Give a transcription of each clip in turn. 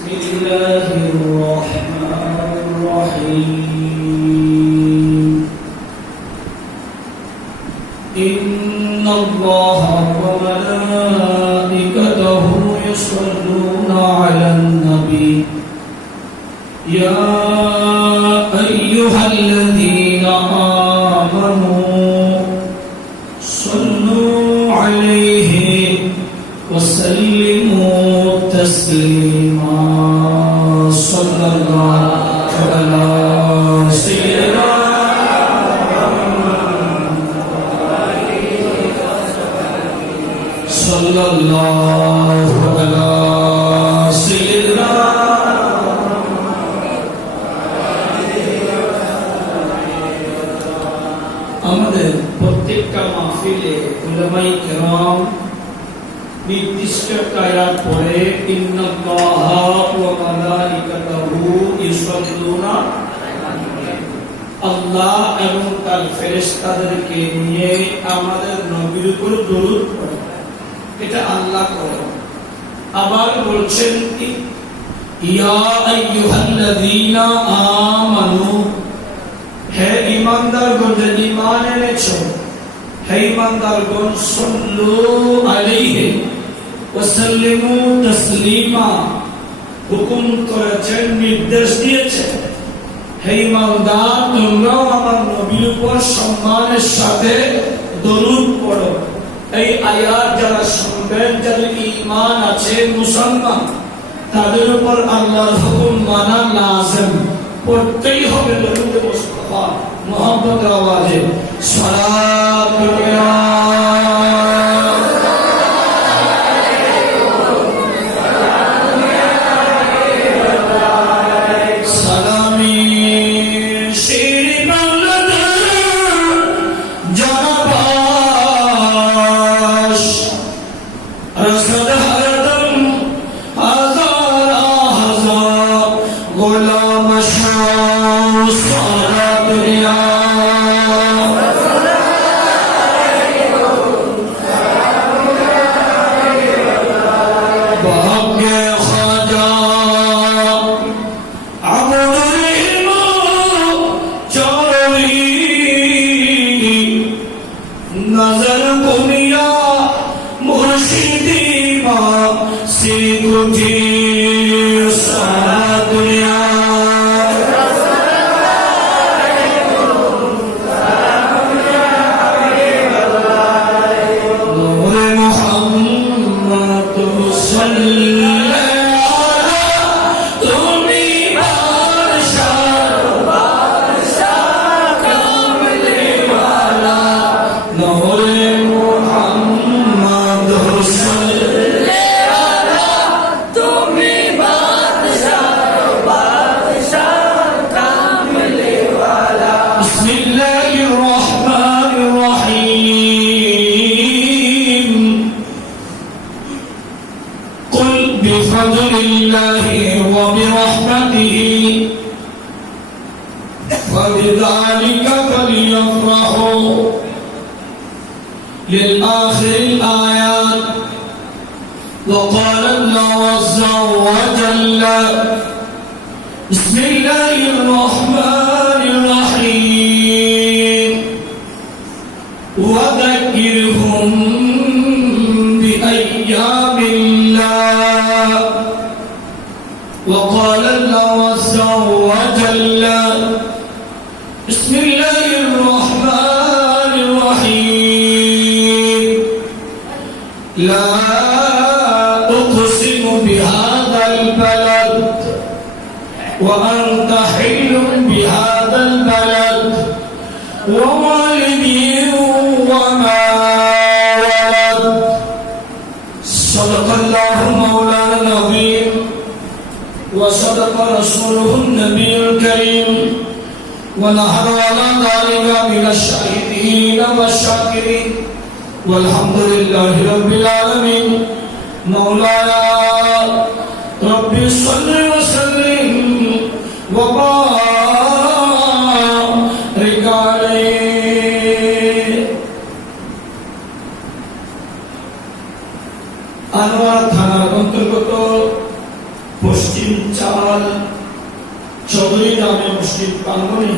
بسم الله الرحمن الرحيم إن الله وملائكته يصلون على النبي يا أيها الذين آمنوا صلوا عليه وسلموا تسليما صلى الله على سيدنا صلى الله على سيدنا আমাদের প্রত্যেকটা মাহফিলে উলামায়ে কেরাম নির্দিষ্ট আয়াত পড়ে ইন্নাল্লাহা ওয়া মালাইকাতাহু ইউসাল্লুনা আল্লাহ এবং তার ফেরেশতাদেরকে নিয়ে আমাদের নবীর উপর দরুদ পড়ে, এটা আল্লাহ করে। আবার বলছেন ইয়া আইয়ুহাল্লাযীনা আমানু, হে ঈমানদারগণ যে ঈমান এনেছো, হে ঈমানদারগণ সাল্লু আলাইহি ওয়া সাল্লিমু তাসলিমা, হুকুম করেছেন, নির্দেশ দিয়েছেন, হে ঈমানদার তোমরাও আমার নবীর উপর সম্মানের সাথে দরুদ পড়ো। এই আয়াত যারা শুনবেন, যাদের ঈমান আছে, মুসলমান, তাদের উপর আল্লাহর হুকুম মানা লাজিম, পড়তেই হবে দরুদ মুস্তাফা মুহাম্মদের আওয়াজে সালাতু नजर दुनिया मुर्शिदी माँ से तुझे सारा दुनिया नूरे मोहम्मद بفضل الله وبرحمته فبذلك فليفرحوا للآخر الآيات. وقال الله عز وجل بسم الله الرحمن الرحيم وذكرهم بأيام الله. وقال الله عز وجل بسم الله الرحمن الرحيم لا أقسم بهذا البلد وأنت حل بهذا البلد ووالد وما ولد. صدق الله مولانا العظيم وصدق رسوله النبي الكريم ونحن على ذلك من الشاهدين والشاكرين والحمد لله رب العالمين. مولانا رب صل وسلم وبارك عليه. আনোয়ার থানার অন্তর্গত পশ্চিম চাল চৌধুরী জামে মসজিদ প্রাঙ্গণে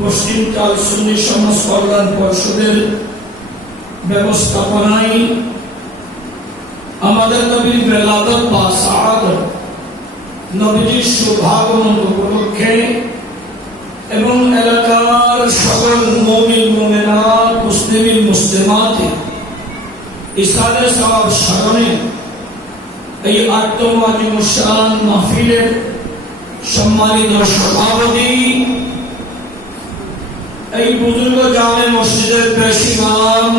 পশ্চিম চাল সুন্নি সমাজ কল্যাণ পরিষদের ব্যবস্থাপনায় আমাদের নবীর বেলাদত বা সাআদত নবীজির শুভাগমন উপলক্ষে এবং এলাকার সকল মুমিন মুমিনাত মুসলিমিন মুসলিমাতে ইসালে সওয়াব স্মরণে এই আত্মমাজিমুশান মাহফিলের সম্মানিত সভাপতি এই বুজুর্গ জামে মসজিদের পেশ ইমাম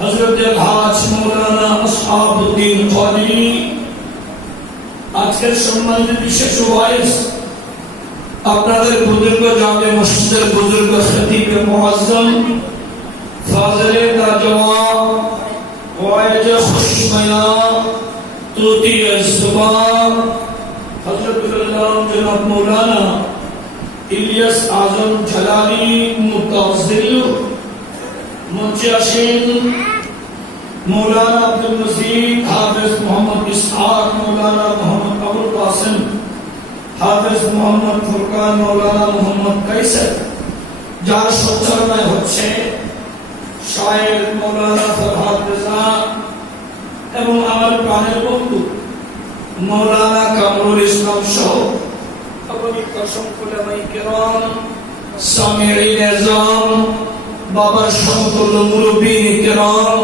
হযরত হাজ মাওলানা আসহাবউদ্দিন কাদরী, আজকের সম্মানিত বিশেষ ওয়াইজ আপনাদের বুজুর্গ জামে মসজিদের বুজুর্গ খতিব মুআজ্জম ফাজিলে তাজওয়া ওয়াইজ খুশমায়া তুতি আজ-জুবান হযরতুল্লাহ জনাব মাওলানা ইলিয়াস আজম জালালি মুতাওয়াজ্জিল মুজাশিন मौलाना अब्दुल मजीद हाफिज मोहम्मद इसहाक मौलाना मोहम्मद अबुल कासिम हाफिज मोहम्मद फुरकान मौलाना मोहम्मद कैसर যার সঞ্চালনায় হচ্ছে শায়ের মৌলানা ফরহাদ রেজা এবং আমার প্রাণের বন্ধু মৌলানা কামরুল ইসলাম সহ অগণিত অসংখ্য উলামায়ে কেরাম সামিঈন আযম বাবার সমতুল্য মুরব্বী কেরাম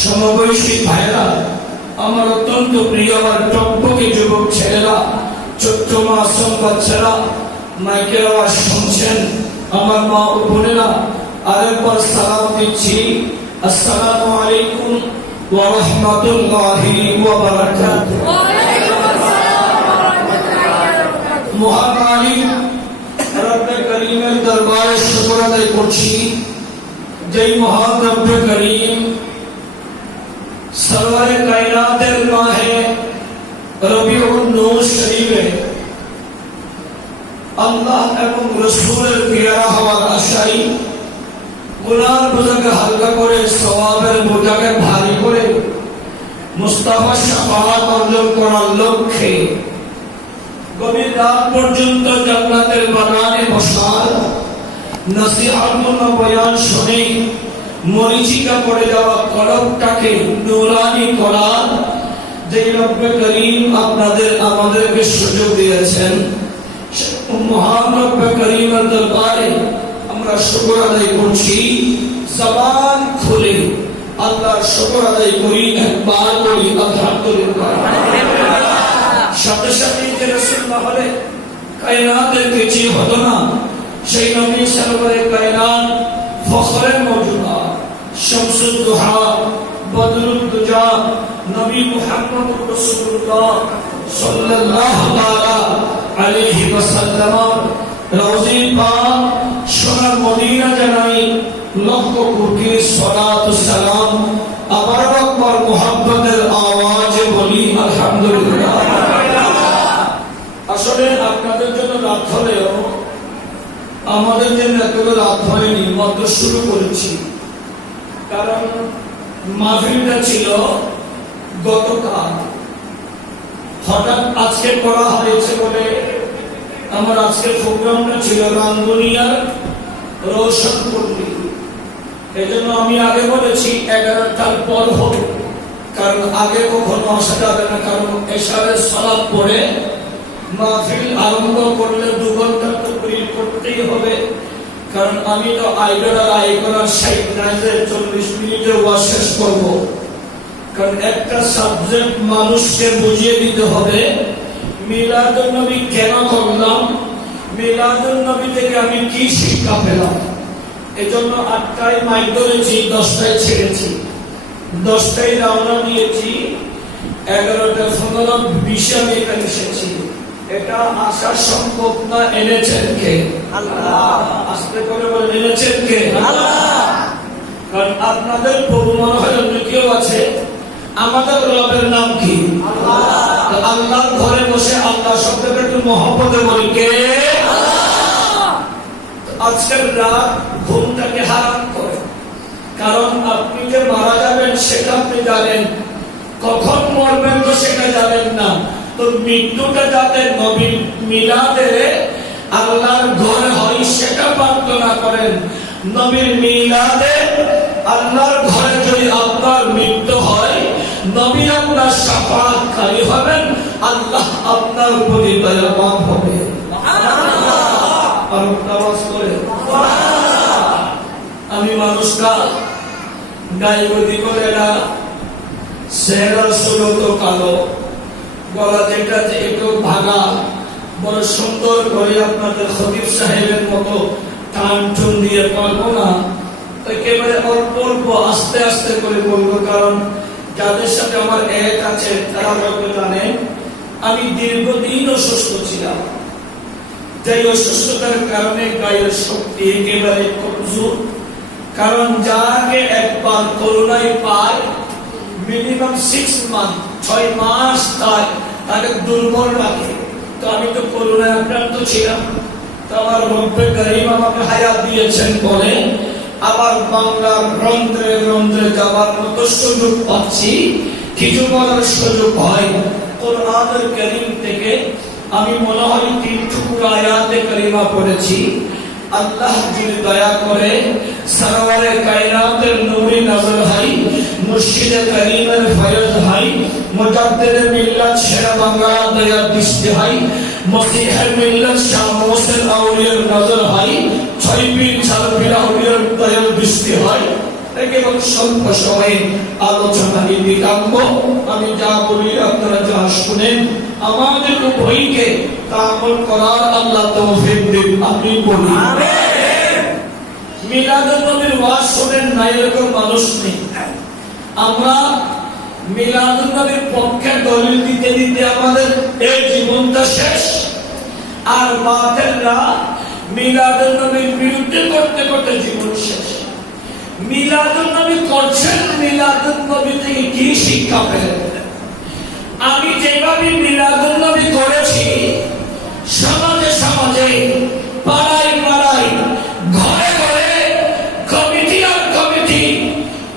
সমবয়সী ভাইরা আমার অত্যন্ত প্রিয় আমার টকটকে যুবক ছেলেরা ছোট্ট মাসুম বাচ্চারা মাইকের আওয়াজ শুনছেন আমার মা ও বোনেরা আরেকবার সালাম দিচ্ছি আসসালামু আলাইকুম ওয়া রাহমাতুল্লাহি ওয়া বারাকাতুহু। মহান মালিক রব্বে করিমের দরবারে শুকর আদায় করছি যেই মহান রব্বে করিম সরওয়ারে কায়নাতের মাহে রবিউল নূর শরীফে আল্লাহ এবং রাসূলের পিয়ারা হওয়ার আশায় গুনাহর বোঝাকে হালকা করে সওয়াবের বোঝাকে ভারী করে মুস্তাফার শাফাআত অর্জন করার লক্ষ্যে গভীর রাত পর্যন্ত জান্নাতের বাগানে বসার নসিহতুল্লাহ বয়ান শুনে মরিচিকা পড়ে যাওয়া কলবটাকে নূরানি করার যে রব্বে করিম আপনাদের আমাদেরকে সুযোগ দিয়েছেন, মহান রব্বে করিমের দরবারে আমরা শুকর আদায় করছি। জবান খুলে আল্লাহর শুকর আদায় করি, একবার করি আলহামদুলিল্লাহ। সাথে সাথে যে রাসূল না হলে কায়নাতের কিছু হতো না, সেই নবী সরওয়ারে কায়নাত ফখরে মওজুদা শামসুদ দুহা বদরুদ দুজা নবী মুহাম্মদুর রাসূলুল্লাহ সাল্লাল্লাহু তাআলা আলাইহি ওয়াসাল্লাম রওজে পাক সোনার মদিনা জানাই লক্ষ কোটি সালাত ও সালাম আবার একবার মুহাব্বতের আওয়াজে বলি আলহামদুলিল্লাহ। আসলে আপনাদের জন্য রাত হলেও আমাদের জন্য এতগুলো রাত হয়নি, মাত্র শুরু করেছি। কারণ মাহফিলটা ছিল গতকাল, হঠাৎ আজকে করা হয়েছে বলে আমার আজকের প্রোগ্রামটা ছিল রাঙ্গুনিয়ার রোশনপল্লী। এজন্য আমি আগে বলেছি 11টার পর হবে, কারণ আগে কখনো আসা যাবে না, কারণ এশারের সালাত পড়ে মাহফিল আরম্ভ করলে 2 ঘন্টা তো তৈরি করতেই হবে। কারণ আমি তো আইডল আর আইকনার 40 মিনিটে ওয়াজ শেষ করব, কারণ একটা সাবজেক্ট মানুষকে বুঝিয়ে দিতে হবে মিলাদুন নবী কেন করলাম, মিলাদুন নবী থেকে আমি কি শিক্ষা পেলাম। এজন্য 8টায় মাইক ধরেছি, 10টায় ছেড়েছি, 10টায় রওনা দিয়েছি, 11টা 15-20 আমি এখানে এসেছি। এটা আসা সম্ভব না, এনেছেন কে? আল্লাহ। আস্তে করে বলেন এনেছেন কে? আল্লাহ। কারণ আপনাদের প্রভু মনে হয় অন্য কেউ আছে, আমাদের রবের নাম কি? আল্লাহ। আল্লাহর ঘরে বসে আল্লাহ শব্দটা একটু মহব্বতে বলি কে? আল্লাহ। আজকের রাত ঘুমটাকে হারাম করে, কারণ আপনি যে মারা যাবেন সেটা আপনি জানেন, কখন মরবেন তো সেটা জানেন না। তো মৃত্যুটা যাতে নবীর মিলাদে আল্লাহর ঘরে হয় সেটা প্রার্থনা করেন। নবীর মিলাদে আল্লাহর ঘরে যদি আপনার মৃত্যু হয়, নবী আপনার শাফাআতকারী হবেন, আল্লাহ আপনার প্রতি দয়াবান হবে। আর নামাজ করে আমি মানুষটা গাইবতি করে না, চেহারা সুরত কালো, গলা যেটা একটু ভাঙা, বড় সুন্দর করে আপনাদের খতিব সাহেবের মতো টান টুন দিয়ে পারবো না, একেবারে অল্প অল্প আস্তে আস্তে করে বলবো। কারণ যাদের সাথে আমার এক আছে তারা হয়তো জানেন আমি দীর্ঘদিন অসুস্থ ছিলাম। যে অসুস্থতার কারণে গায়ের শক্তি একেবারে কমজোর। কারণ যাকে একবার করোনায় পায় মিনিমাম 6 মান্থ 6 মাস তাকে দুর্বল লাগে। তো আমি তো করোনায় আক্রান্ত ছিলাম, তো আমার রব্বে কারীম আমাকে হায়াত দিয়েছেন বলে আবার বাংলার রন্ধ্রে রন্ধ্রে যাবার মতো সুযোগ পাচ্ছি। কিছু বলার সুযোগ হয় কোরআনুল কারীম থেকে। আমি মনে হয় 3 টুকরা আয়াতে কারিমা পড়েছি। আল্লাহ যদি দয়া করে সরওয়ারে কায়নাতের নূরে নজর হয়, মুর্শিদে কারীমের ফয়জ হয়, মুজাদ্দিদে মিল্লাত শের বাংলা দয়ার দৃষ্টি হয়, মসিহের মিল্লাত শাহ মোহসেন আউলিয়ার নজর হয়, ছয়পীর ছাড়পীর আউলিয়ার দয়ার দৃষ্টি হয়। একেবারে স্বল্প সময়ে আলোচনা নিবিকাম্য। আমি যা বলি আপনারা যা শুনেন, আমাদের উভয়কে তাআম্মুল করার আল্লাহ তৌফিক দিন। আপনি বলি আমিন। মিলাদুন নবীর ওয়াজ শুনেন না এরকম মানুষ নেই। আমরা মিলাদুন নবীর পক্ষে দলিল দিতে দিতে আমাদের এই জীবনটা শেষ। আর বাতিলরা মিলাদুন নবীর বিরুদ্ধে করতে করতে জীবন শেষ। মিলাদুন নবী করছেন, মিলাদুন নবী থেকে কি শিক্ষা পেলেন? আমি যেভাবে মিলাদুন নবী করেছি, সমাজে সমাজে, পাড়ায় পাড়ায়, ঘরে ঘরে, কমিটি আর কমিটি,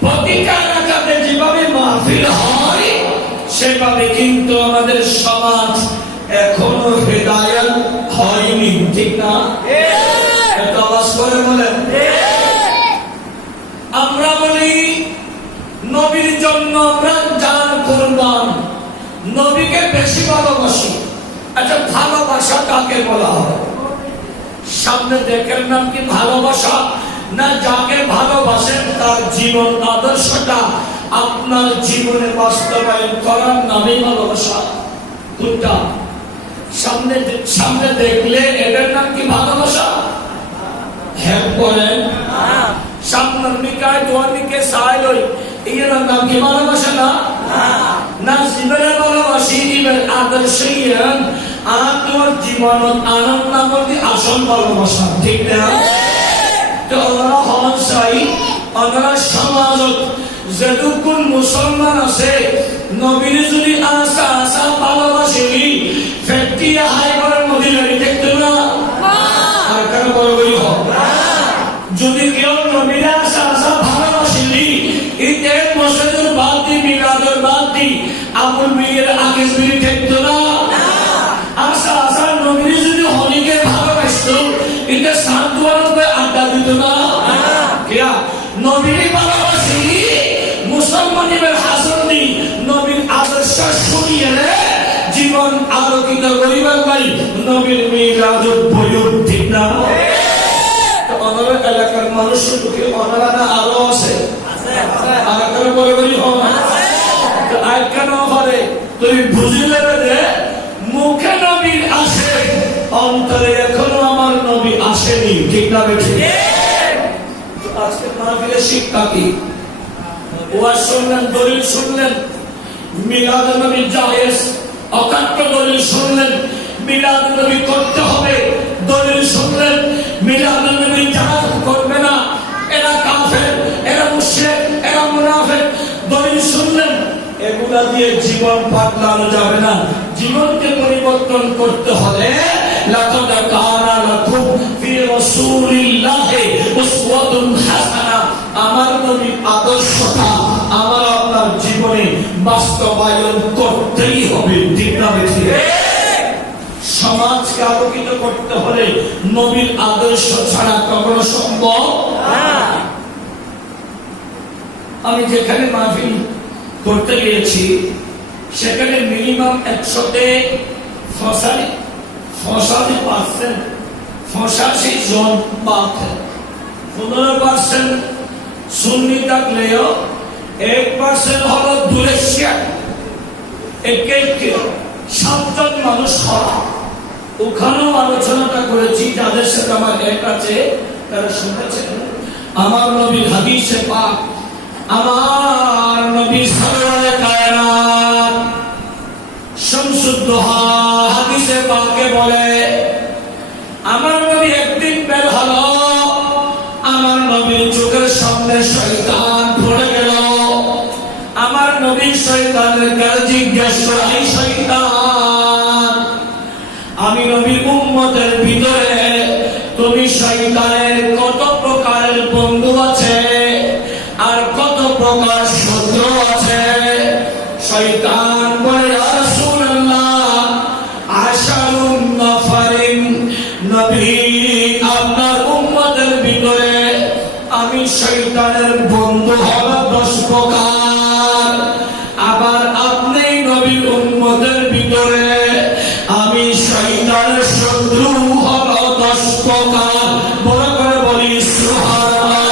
প্রতিটা এলাকাতে যেভাবে মাহফিল হয়, সেভাবে কিন্তু আমাদের সমাজ এখনো হেদায়েত হয়নি। ঠিক না? এত আওয়াজ করে বলেন। আমরা বলি নবীর জন্য আমরা জান কুরবান, নবীকে বেশি ভালোবাসি। আচ্ছা, ভালোবাসা কাকে বলা হয়? সামনে দেখেন নাম কি ভালোবাসা? না, যাকে ভালোবাসেন তার জীবন আদর্শটা আপনার জীবনে বাস্তবায়ন করার নামই ভালোবাসা। কোনটা? সামনে দেখলে এটার নাম কি ভালোবাসা? হ্যাঁ বলেন। সামনের নিকায় দোয়ানিকে সাইল হই, এর নাম কি ভালোবাসা? না না, জীবনের ভালোবাসি, জীবনের আদর্শিয়ান আর তোমার জীবন আনন্দ নামক আসল ভালোবাসা। ঠিক না? তো ওনারা হন চাই, ওনারা সমাজত যেটুকুন মুসলমান আছে নবীর যদি আশা আশা ভালোবাসি ফ্যাক্টরি হাই করার মধ্যে গাড়ি দেখতে না আর কার বড় বড় হোক। যদি কেউ নবীর আশা আশা ভালোবাসি এই 1 বছরের বাদ দি মিলাদের বাদ দি আমল বিয়ের আগে বিয়ে দেখতো না। আশা আশা নবীর যদি হলিকে ভালোবাসতো এটা সান্তোয়ানকে আড্ডা দিত না। কিয়া নবীর ভালোবাসি মুসলমানের হাসন দি নবীর আদর্শ শুনিয়ে জীবন আলোকিত করিবার পাই নবীর মিলাদুল বয়ুর। ঠিক না? অনারা এলাকার মানুষের লোকে অনারা না আরো আছে, আর কারো বড় বড় হন আর কেন হবে? তুমি বুঝিলে যে মুখে নবীর আসে, অন্তরে এখনো আমার নবী আসেনি। ঠিক না? বেঠিক? আজকে মাহফিলের শিক্ষা কি? ওয়াজ শুনলেন, দলিল শুনলেন, মিলাদুন নবী জায়েজ, অকাট্য দলিল শুনলেন, মিলাদুন নবী করতে হবে, দলিল শুনলেন, মিলাদুন নবী যারা করবে না এরা কাফের, এরা মুশরিক, এরা মুনাফিক, দলিল শুনলেন। এগুলা দিয়ে জীবন পাল্টানো যাবে না। জীবনকে পরিবর্তন করতে হলে লাকাদ কানা লাকুম ফি রাসূলিল্লাহি উসওয়াতুন হাসানাহ, আমার নবীর আদর্শটা আমার আপনার জীবন জীবনে বাস্তবায়ন করতেই হবে। ঠিক না বেঠিক? সমাজকে আলোকিত করতে হলে নবীর আদর্শ ছাড়া কখনো সম্ভব না। আমি যেখানে মাহফিল করতে গিয়েছি সেখানে মিনিমাম 100-তে 85% জন বাদ है, 15% সুন্নি থাকলেও 1% হলো দূরের শিয়া। একে 7জন মানুষ হওয়া। ওখানেও আলোচনাটা করেছি, যাদের সাথে আমার এক আছে তারা শুনেছেন আমার নবীর হাদিসে পাক, আমার নবী সরওয়ারে কায়নাত শামসুদ্দোহা হাদিসে পাকে বলে, আমার নবী একদিন বের হলো, আমার নবীর চোখের সামনে শয়তান পড়ে গেল। আমার নবী শয়তানের কাছে জিজ্ঞেস করে, এই শয়তান, আমি নবীর উম্মতের ভিতরে তুমি শয়তানের কত প্রকারের বন্ধু আছে আর কত প্রকার শত্রু আছে? শয়তান বলে, ইয়া রাসূলুল্লাহ, আশারুন নাফারিন, নবী আপনার উম্মতের ভিতরে আমি শয়তানের বন্ধু হল 10 প্রকার, আবার আপনি নবীর উম্মতের ভিতরে আমি শয়তানের শত্রু হল 10 প্রকার। বড় করে বলি সুবহানাল্লাহ।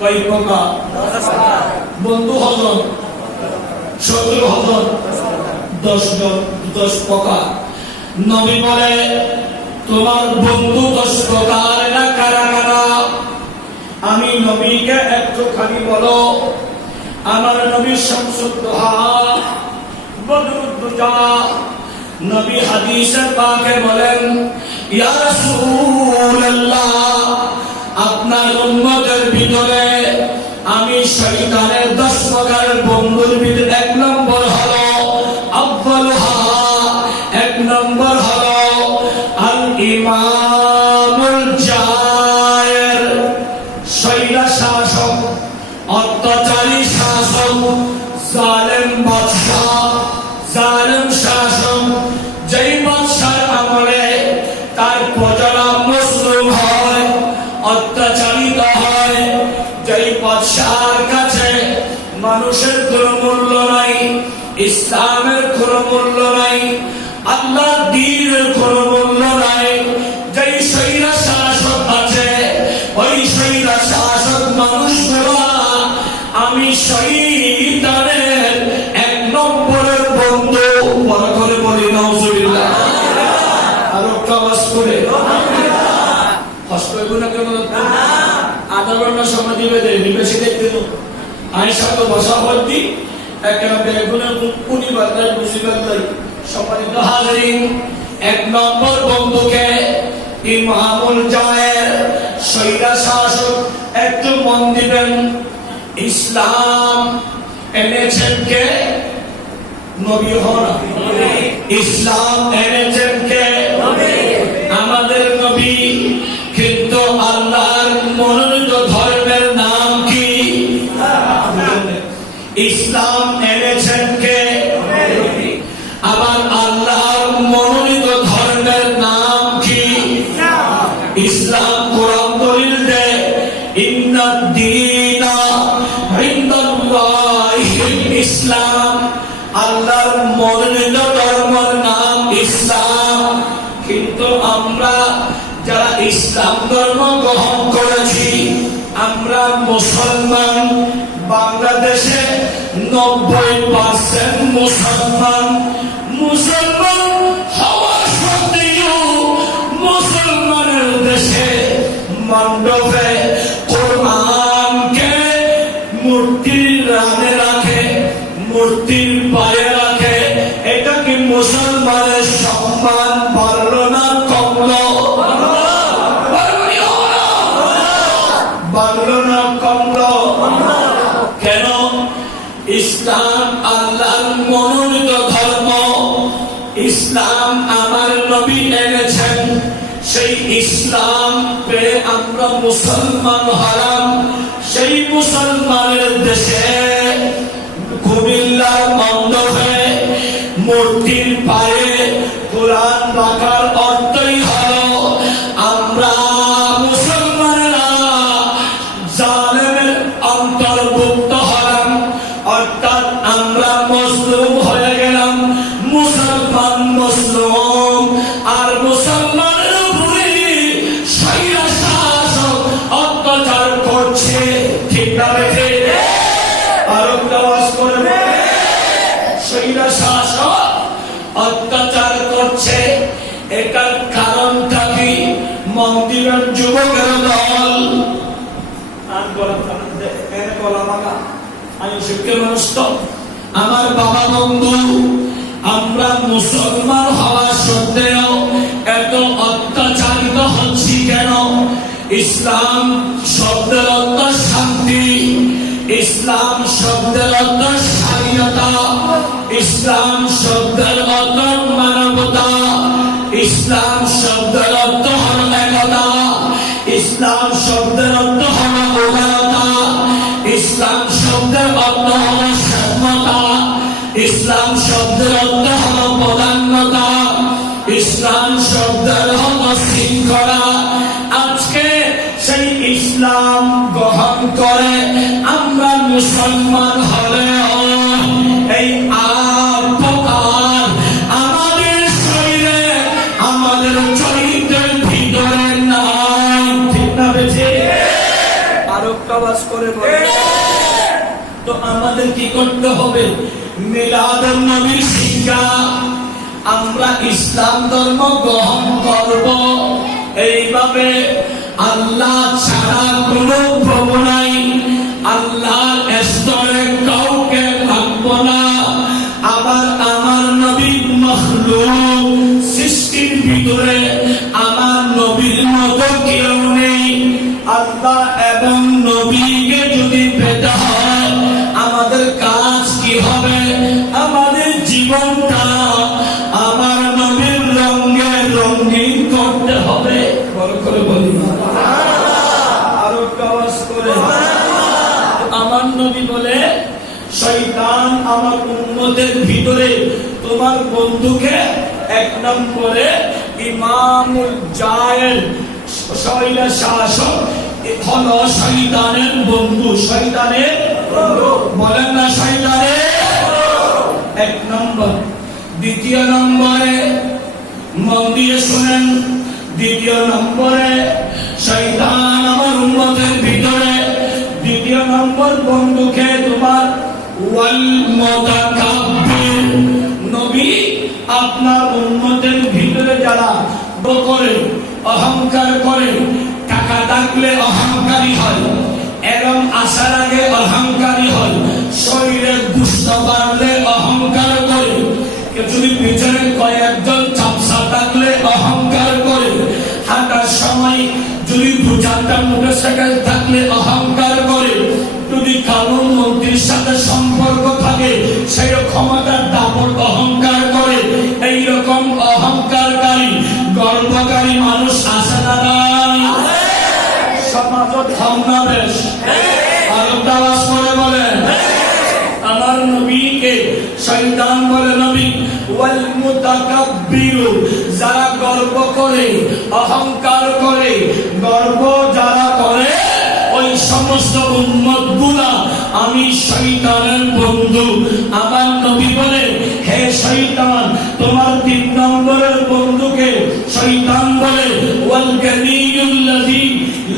কয় প্রকার? 10 প্রকার। বন্ধু হজন, শত্রু হজন 10 প্রকার। নবী বলে, তোমার বন্ধু 10 প্রকার না কারা কারা? আমি নবীকে একটুখানি বলো। আমার নবী শামসুদ্দোহা বদরুদ্দুজা নবী হাদিসে পাকে বলেন, ইয়া রাসূলুল্লাহ, আপনার উম্মতের ভিতরে আমি শয়তানের 10 প্রকারের বন্ধুর ভিতরে 1 নম্বর হলো আব্বালুহা, 1 নম্বর হলো আল ইমামুল জায়ের, শৈলা শাসক, অত্যাচারী শাসক, জালেম বাদশাহ, জালেম শাসক। যেই বাদশার আমলে তার প্রজারা মুসলিম হয়, অত্যাচারিত হয়, যেই বাদশার কাছে মানুষের কোনো মূল্য নাই, ইসলামের কোনো মূল্য নাই, আল্লাহর দ্বীনের কোনো মূল্য নাই, যেই শৈলা শাসক আছে, ওই শৈলা শাসক মানুষগুলো আমি শয়তানের 1 নম্বরের বন্ধু। বড় করে বলি নাউজুবিল্লাহ। আর একটা আওয়াজ করে কষ্ট হবে না কেন? আধা ঘন্টা সময় দিবে, বেশি দেখতে তো আইসা তো বসা হতি একটা বেগুনের কুনি বাজার বুঝি বাজার। সম্মানিত হাজিরিন, 1 নম্বর বন্ধুকে ইমামুল জায়ের, শৈলা শাসক। একটু মন দিবেন, ইসলাম এনেছেন কে? নবী হন। ইসলাম এনেছেন কে? আমাদের নবী। কিন্তু আল্লাহর মনোনীত ধর্মের নাম কি? ইসলাম এনেছেন কে? আবার আল্লাহর মনোনীত ধর্মের নাম কি? ইসলাম। কোরআন দলিল দেয়, ইন্নাদ দীনা ইনদাল্লাহিল ইসলাম, আল্লাহর মনোনীত ধর্মের নাম ইসলাম। কিন্তু আমরা যারা ইসলাম ধর্ম গ্রহণ করেছি, আমরা মুসলমান। বাংলাদেশে 90% মুসলমান। মুসলমান হওয়া সত্ত্বেও মুসলমানের দেশে মণ্ডপে কোরআনকে মূর্তির রানে রাখে, মূর্তির পায়ে রাখে। এটা কি মুসলমানের সম্মান বাড়লো না কমলো? বাড়লো না কমলো? কেন? ইসলাম আল্লাহর মনোনীত ধর্ম। ইসলাম আমার নবী এনেছেন। সেই ইসলাম পেয়ে আমরা মুসলমান হলাম। সেই মুসলমানের দেশে মূর্তির পায়ে কোরআন রাখার অর্থই হলো আমরা মুসলমানেরা জালেমের অন্তর্ভুক্ত হলাম, অর্থাৎ আমরা মুসলিম হয়ে গেলাম। মুসলমান মুসলিম আর মুসলমানের উপরে স্বৈর শাসক অত্যাচার করছে, ঠিক না বেঠে? আর আওয়াজ করে বলে স্বৈর শাসক অত্যাচার করছে। এটার কারণটা কি? মন্দিরের যুবকের দল আমি শিক্ষা মানুষ তো আমার বাবা বন্ধু, আমরা মুসলমান হওয়া সত্ত্বেও এত অত্যাচারিত হচ্ছি কেন? ইসলাম শব্দের অর্থ শান্তি, ইসলাম শব্দের অর্থ স্বাধীনতা, ইসলাম শব্দের অর্থ মানবতা, ইসলাম শব্দের অর্থ হল একতা, ইসলাম শব্দের অর্থ হল উদারতা, ইসলাম শব্দের অর্থ হল সমতা, ইসলাম শব্দের অর্থ হল প্রধানতা, ইসলাম শব্দের হল শৃঙ্খলা। আজকে সেই ইসলাম গ্রহণ করে আমরা মুসলমান হলেও এই আমাদের শরীরে আমাদের চরিত্রের ভিতরে নাই, ঠিক না বেঠে? আরো প্রবাস করে বলে তো আমাদের কি করতে হবে? মিলাদুন নবীর শিক্ষা, আমরা ইসলাম ধর্ম গ্রহণ করব। এইভাবে আল্লাহ ছাড়া কোনো প্রভু নাই, আল্লাহর স্তরে কাউকে ভাবব না। আবার আমার নবী মখলুক, সৃষ্টির ভিতরে আমার নবীর মতো কেউ নেই। আল্লাহ এবং নবীকে যদি পেতে হয় আমাদের কাজ কি হবে? আমাদের জীবনটা আমার নবীর রঙে রঙিন করতে হবে। বড় করে বলি আরো আওয়াজ করে। আমার নবী বলে শয়তান আমার উম্মতের ভিতরে তোমার বন্ধুকে এক নম্বরে ইমামুল জায়েল শৈল শাসক হলো শয়তানের বন্ধু। শয়তানের বন্ধু বলেন না, শয়তানের এক নম্বর। দ্বিতীয় নম্বরে মন দিয়ে শুনেন, দ্বিতীয় নম্বরে শয়তান আমার উম্মতের ভিতরে দ্বিতীয় নম্বর বন্ধুকে তোমার ওয়াল মুতাকাব্বির। নবী আপনার উম্মতের ভিতরে যারা করে অহংকার করে, টাকা থাকলে অহংকারী হয় এবং আসার আগে অহংকারী হয়, শরীরে দুষ্ট বাড়লে অহংকার করে, যদি পিছনে কয়েকজন চাপসা থাকলে অহংকার করে, হাঁটার সময় যদি দু চারটা মোটরসাইকেল থাকলে অহংকার করে, যদি কারো মন্ত্রীর সাথে সম্পর্ক থাকে সেই ক্ষমতার দাপট অহংকার করে। এইরকম অহংকারকারী গর্বকারী মানুষ আছে না নাই? সমাজত সমাবেশ আরো আওয়াজ করে বলেন আমার নবীকে শয়তান বলে নবী ওয়াল মুতাকাব্বির, যারা গর্ব করে অহংকার করে, গর্ব যারা করে ওই সমস্ত উম্মতগুলা আমি শয়তানের বন্ধু। আমার নবী বলে হে শয়তান তোমার তিন নম্বরের বন্ধুকে শয়তান বলে ওয়াল গানিয়ুল্লাযী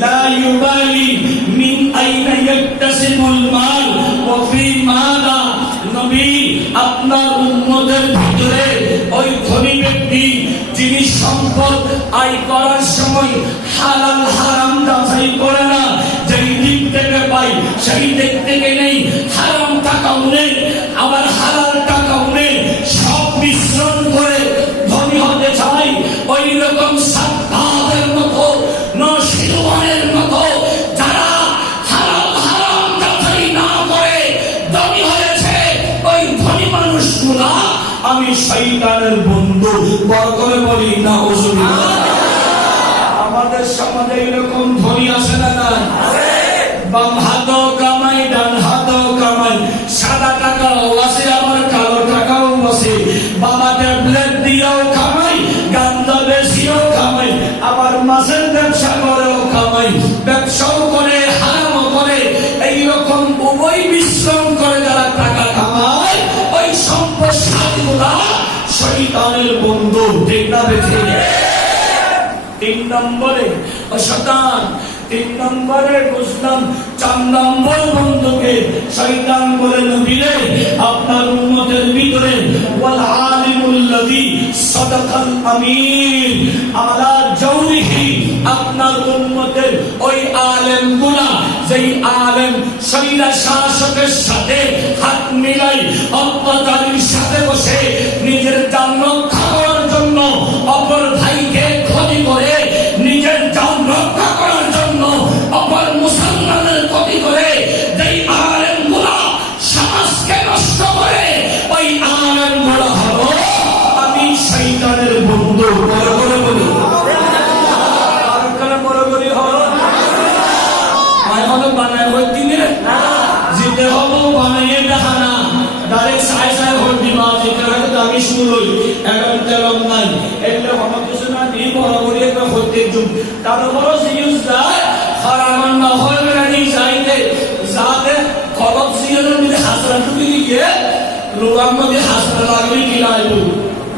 লা ইউবালি মিন আইনা ইয়াকতাসিমুল মাল ওয়া ফি মাদা। নবী আপনার উম্মতের ভিতরে ওই ধনী ব্যক্তি যিনি সম্পদ আয় করার সময় হালাল হারাম যাচাই করে না, যেই দিক থেকে পাই সেই দিক থেকে নেই, হারাম টাকাও নেই আবার হালাল টাকাও নেই, সব মিশ্রণ করে ধনী হতে চাই। ওই রকম সাদ্দাতের মতো নশিরওয়ানের মতো যারা হালাল হারাম যাচাই না করে ধনী হয়েছে, ওই ধনী মানুষগুলা আমি শয়তানের বন্ধু। বড় করে বলি না হুজুরিল্লাহ। আমাদের সমাজে এরকম ধনী আছে না নাই? বাম হাতও কামাই ডান হাতও কামাই, সাদা টাকাও আছে আবার কালো টাকাও আছে। বাবাকে শয়তানের বন্ধু, ঠিক না বেঠে? 3 নম্বরে শয়তান, 3 নম্বরে বুঝলাম। 4 নম্বর বন্ধুকে শয়তান বলে নবীরে আপনার উম্মতের ভিতরে ওয়াল আলিমুল্লাযী সাদাকাল আমিন আলা জাওরিহি, আপনার উম্মতের ওই আলেমগুলা যেই আলেম শরীরা শাসকের সাথে হাত মিলাই অত্যাচারীর সাথে বসে নিজের জান রক্ষা করার জন্য অপর ভাইকে ক্ষতি করে, নিজের জান রক্ষা করার জন্য অপর মুসলমানের ক্ষতি করে, যেই আলেমগুলা সমাজকে নষ্ট করে, ওই আলেমগুলা হলো আমি শয়তানের বন্ধু। বড় বড় বলি বড় বড়ি হলো বানায় ভোট দিনে জিতে হবো বানাইয়ে দেখা না, ডাইরেক্ট সাই সাই ভোট দিবা, জিতে হয়তো আমি শুনলই এখন তেলম নাই, এগুলো আমার কিছু না দিয়ে বড় বড়ি একটা হইতে যুগ তার বড় সিরিয়াস যায় খারাপ না হয় বেড়ানি যাইতে যাতে খবর সিরিয়ালের মধ্যে হাসরা ঢুকে গিয়ে লোকার মধ্যে হাসরা লাগলে কি লাগবে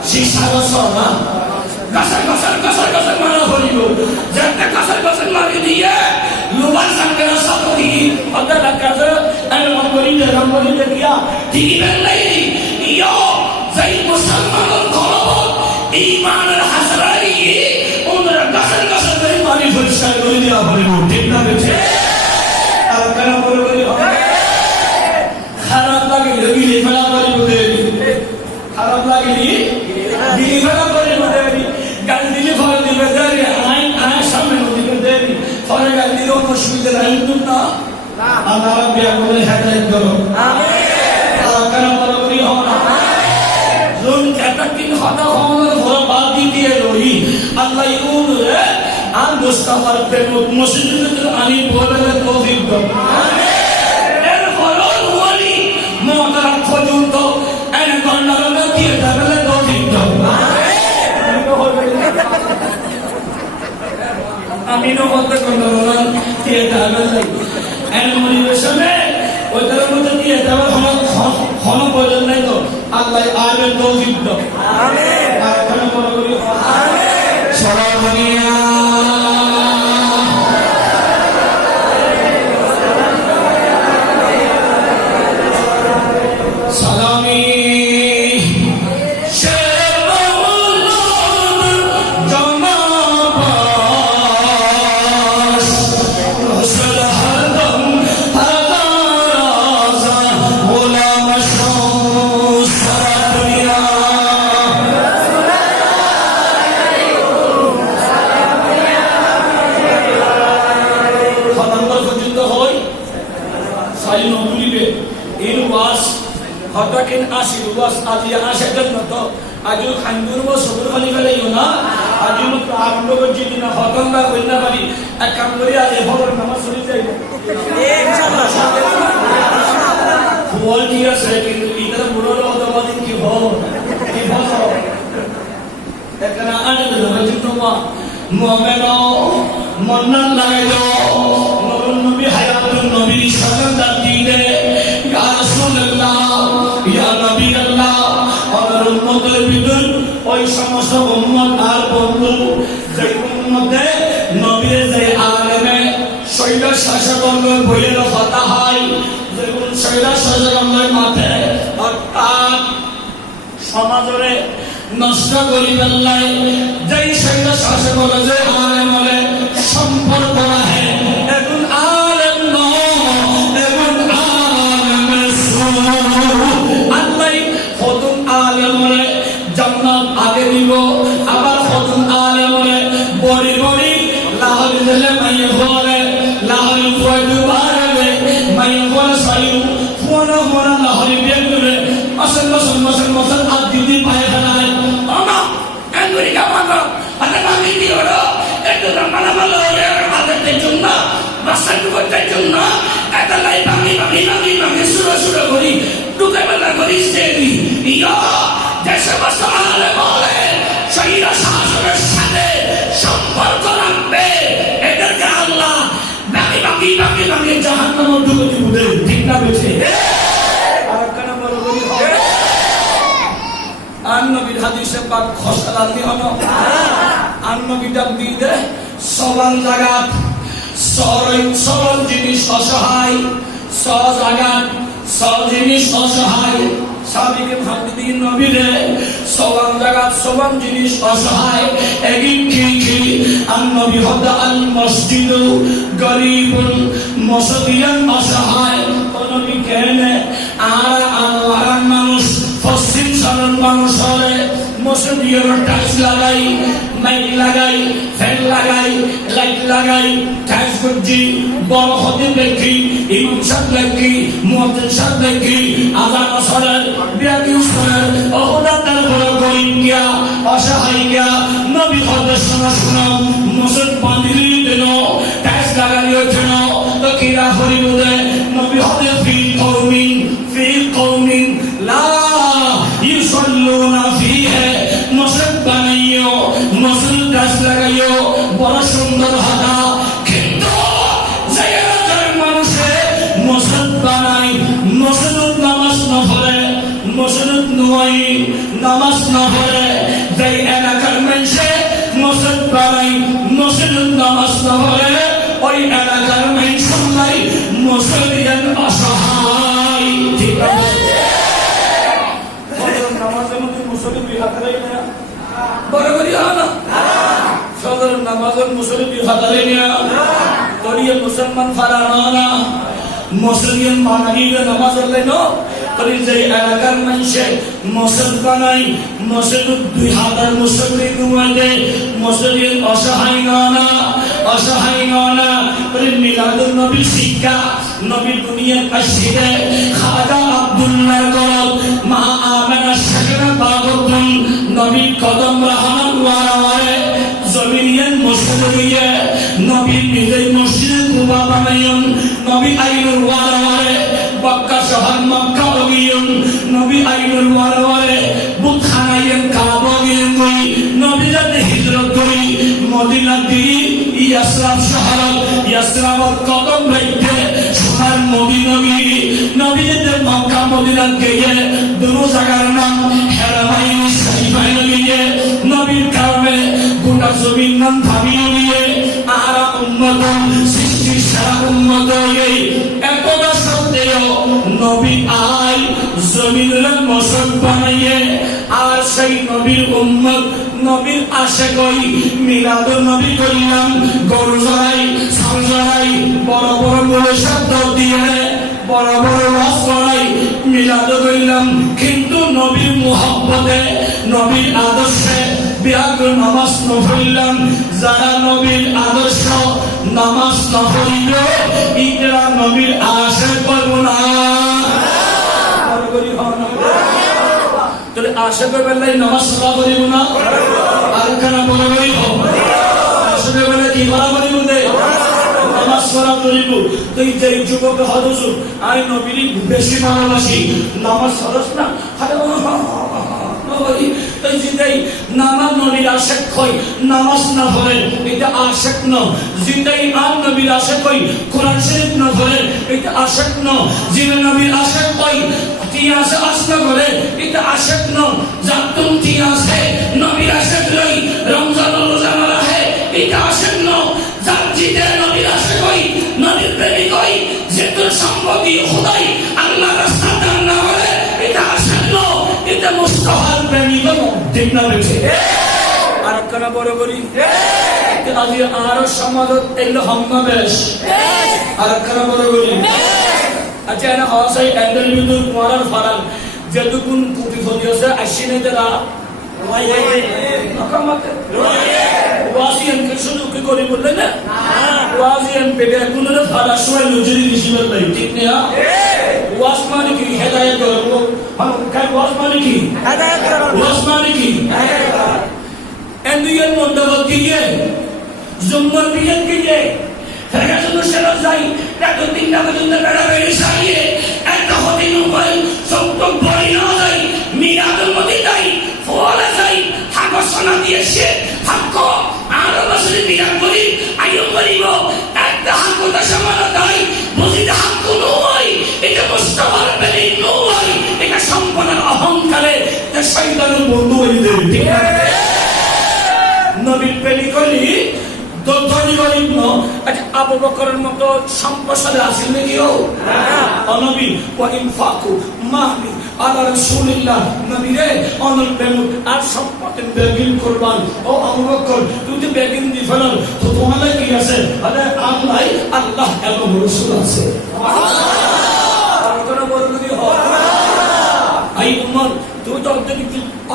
শিক্ষা বছর না কাসার কাসার কাসার কাসার মারা হইল, যাতে কাসার কাসার মারি দিয়ে লোকার সঙ্গে সাথী অর্থাৎ কাসার রঙ্গলিতে দিয়া ঠিকই বেলাই ইয়ো যাই মুসলমানের গলবত ঈমানের হাসরাই ওনারা কাসার কাসার করে পানি পরিষ্কার করে দেওয়া বলে ঠিক না বেঁচে আর কেন বলে বলি খারাপ লাগলে গিলে ফেলা করে বলে, খারাপ লাগলে গিলে ফেলা করে বলে, গাল দিলে ফলে দিবে দেরি, আয় সামনে দিবে দেরি, ফলে গাল দিলে অন্য সুবিধা নাই না আল্লাহ বিয়া বলে হেদায়েত করো আমিন। আর কেন বলে বলি লোন ক্যাটাকিং হতা হওয়ার ভরা বাদ দিয়ে লই আল্লাহ ইউন রে আর মুস্তাফার প্রেম মসজিদের আনি বলে তৌফিক দাও আমিন। এর ফলন ওয়ালি মোহতারাম পর্যন্ত এর গন্ডারনা দিয়ে দেবে তৌফিক দাও আমিন। আমিনও বলতে গন্ডারনা দিয়ে দেবে এর মনিবেশনে ওইটার মধ্যে দিয়ে দেওয়ার ক্ষণ প্রয়োজন নাই তো আল্লাহ আবের তৌফিক দাও আমিন। আর কেন বলে বলি আমিন। সরাবনিয়া সালামি হঠাৎ আসিল বাস আজি আসার জন্য তো আজ খানগুর বা সবুর খালি ফেলাইও না, আজ আরম্ভ করছি না হতন না হইল না পারি এক কাম করি আজ এভাবে নামাজ শুনে যাইব ফল ঠিক আছে, কিন্তু ইতার বুড়োর অতবাদিন কি হল কি হল এখানে আনন্দ হয়েছিল তোমা মোমেন মন্নান লাগাইল নবীন নবী হায়াতুন নবী সালাম দিলে ইয়া রাসূলুল্লাহ ইয়া নবী আল্লাহ আমার উম্মতের ভিতর ওই সমস্ত উম্মত আর বন্ধু যে উম্মতে নবীর যে আলেমে শৈল শাসকের বইয়ের কথা হয়, যেমন শৈল শাসকের মাঠে অর্থাৎ সমাজরে নষ্ট করি বেল্লাই যেই শৈল শাসকের যে আলেমে সম্পর্ক রাখে এখন আলেম এখন আলেমের আল্লাহ খতুম আলেমরে জান্নাত আগে দিব, আবার খতুম আলেমরে বড়ি বড়ি লাহর দিলে মাইয়ে ঘরে লাহর ফুয়াই দুবারে মাইয়ে ঘরে সাইউ ফুয়ানা ফুয়ানা লাহরি বের করে মাসের মাসের মাসের মাসের হাত দিদি পায়ে ফেলায় মামা আঙ্গুরিকা মামা আটা নামি দিওড়ো একটু রামানা ভালো হলে হাতের জন্য বাসার করতে জন্য এত লাই ভাঙি ভাঙি ভাঙি ভাঙি সুরো সুরো করি টুকে বেলা করি দেবী ইয়া দেশে বসে আলে বলে শরীরা শাসনের সাথে সম্পর্ক রাখবে, এদেরকে আল্লাহ ভাঙি ভাঙি ভাঙি ভাঙি জাহান্নামে ঢুকে দিবে, ঠিক না বেশি আর কেন বলো বলি আর নবীর হাদিসে বা খসড়া দিও আন্নবিটা দিতে সবান জাগাত সরল জিনিস অসহায় জাগাত জিনিস অসহায় সাবিকে ভাবদিন নবীরে সবান জাগাত সবান জিনিস অসহায় এগিন কি আন্নবি হদা আল মসজিদ গরিবুল মসজিদান অসহায় নবী কেনে আর আল্লাহর মানুষ পশ্চিম সাধারণ মানুষ হলে মসজিদের টাইলস লাগাই মাইক লাগাই ফ্যান লাগাই লাইট লাগাই টাইলস করছি বড় হতে দেখি ইমাম সাহেব দেখি মুয়াজ্জিন সাহেব দেখি আজান আসরের বিয়াতি আসরের অহদাতার বড় গরিব গিয়া অসহায় গিয়া নবী হদের শোনা মসজিদ বান্ধিলি দেন টাইলস লাগালিও কেন তো কিরা হরিবুদে নবী হদের ফি কওমিন লা ইউসাল্লুনা ফিহি মসজিদ বানাইও মসজিদ গাছ লাগাইও বড় সুন্দর হাদা কিন্তু জায়গার মানুষে মসজিদ বানাই মসজিদ নামাজ না পড়ে মসজিদ নয় নামাজ না পড়ে যেই এলাকার মানুষে মসজিদ বানাই মসজিদ নামাজ না পড়ে ওই এলাকার মানুষ নাই মসজিদের অসহায় ঠিক আছে নামাজের মধ্যে মুসলিম বিহাত না বরাবরই হয় না সাধারণ নামাজের মুসলিম বিহাতারে না করিয়ে মুসলমান ফারানো না মুসলিম মানাইলে নামাজ হলে না করি যে এলাকার মানুষে মসজিদ বানাই মসজিদ 2000 মুসলিম ঘুমাইলে মুসলিম অসহায় না করি মিলাদুন নবী শিক্ষা নবী দুনিয়ার আসিরে খাজা আব্দুল্লাহ গরব মা আমেনা শাকরা বাগতুন নবী কদম রহমান ওয়ারাওয়ারে জমিনিয়ান মুসলিমিয়ে নবী নিজে মসজিদ কুবা বানাইন নবী আইনুল ওয়ারাওয়ারে মক্কা শহর মক্কা গিয়েন নবী আইনুল ওয়ারাওয়ারে বুখানাইন কাবা গিয়েন নবী যাতে হিজরত করি মদিনা দি ইয়াসরাব শহর ইয়াসরাবত কদম রাখতে সোনার মদিনা গিয়ে নবী যাতে মক্কা মদিনা গিয়ে দুনো জায়গার নাম হেরামাইন শরীফাইন গিয়ে নবীর কারণে গোটা জমিন নাম ভাবিয়ে নিয়ে আরা উম্মত সৃষ্টি সারা উম্মত এই একদা সত্ত্বেও নবী আই জমিনের মসজিদ বানাইয়ে আর সেই নবীর উম্মত নবীর আশিকই মিলাদুন নবী করিলাম গরু জড়াই ছাগল জড়াই বড় বড় বড় শব্দ দিয়ে বড় বড় ওয়াজ করাই মিলাদ করিলাম কিন্তু নবীর মুহাব্বতে নবীর আদর্শে বিয়াত নামাজ না পড়িলাম যারা নবীর আদর্শ নামাজ না পড়িবে ইকরা নবীর আশিক করব না বড় হন তাহলে আশিকের বেলায় নামাজ পড়া করিব না আর কেন বড় হব আশিকের বেলায় কি করা করিব দে নামাজ পড়া করিব তুই যে যুবক হদস আই নবীর বেশি ভালোবাসি নামাজ পড়ছ না তাই যেটাই নামাজ নবীর আশিক হয় নামাজ না পড়ে এটা আশিক না যেটাই আর নবীর আশিক হয় কোরআন শরীফ না পড়ে এটা আশিক না যিনি নবীর আশিক হয় তিয়াসে আসনা করে এটা আশিক না জাতুম তিয়াসে নবীর আশিক লই রমজান রোজা না রাখে এটা আশিক না জাতিতে নবীর আশিক হয় নবীর প্রেমিক হয় যেত সম্পত্তি খোদাই আল্লাহর রাস্তাতে না হলে এটা আশিক না এটা মুস্তাহার প্রেমিক ঠিক না বলছে আর কেন বড় করি আজ আরো সমাজত এলো হম্মাবেশ আর কেন বড় করি আচ্ছা না হসাই এন্ডেল বিদুর কুমার ফারাল যেটুকুন কুটি ফদি আছে আসিনে তারা ওয়াজিয়ান কে শুধু কি করি বললেন না ওয়াজিয়ান পেটে কুনরে ফারা সময় লুজরি নিশিবার নাই ঠিক না ওয়াজ মানে কি হেদায়েত করব কাই ওয়াজ মানে কি হেদায়েত করব ওয়াজ মানে কি হেদায়েত এন্ডিয়ান মন্ডল দিয়ে জুম্মার বিয়ান দিয়ে ফেরাজুল সেরা যাই এত তিনটা পর্যন্ত বেড়া বেড়ে সারিয়ে একটা হদিন মোবাইল সত্য বই না যায় মিরাদুল মদিনাই ফোলা যাই হাগসনা দিয়ে সে হাক্ক আরো বছরে বিরাট করি আয়ু করিব একটা হাক্কটা সমানতাই বুঝিতে হাক্ক নয় এটা মুস্তাফার বেলে নয় এটা সম্পূর্ণ অহংকারে দেশাই শয়তানের বন্ধু হয়ে দেবে ঠিক না নবীর প্রেমী করলি ধনী গরিব ন আচ্ছা আবু বকরের মতো সম্পদশালী আসেন নাকি ও নবী ওয়া ইনফাকু মাহবি আলা রাসূলিল্লাহ নবী রে অনল প্রেম আর সম্পদের বেগিন করবান ও আবু বকর তুই যে বেগিন দি ফেলেন তো তোমার কি আছে আরে আল্লাহ এবং রাসূল আছে সুবহানাল্লাহ আর কোন বড় হয় আই উমর তুই তো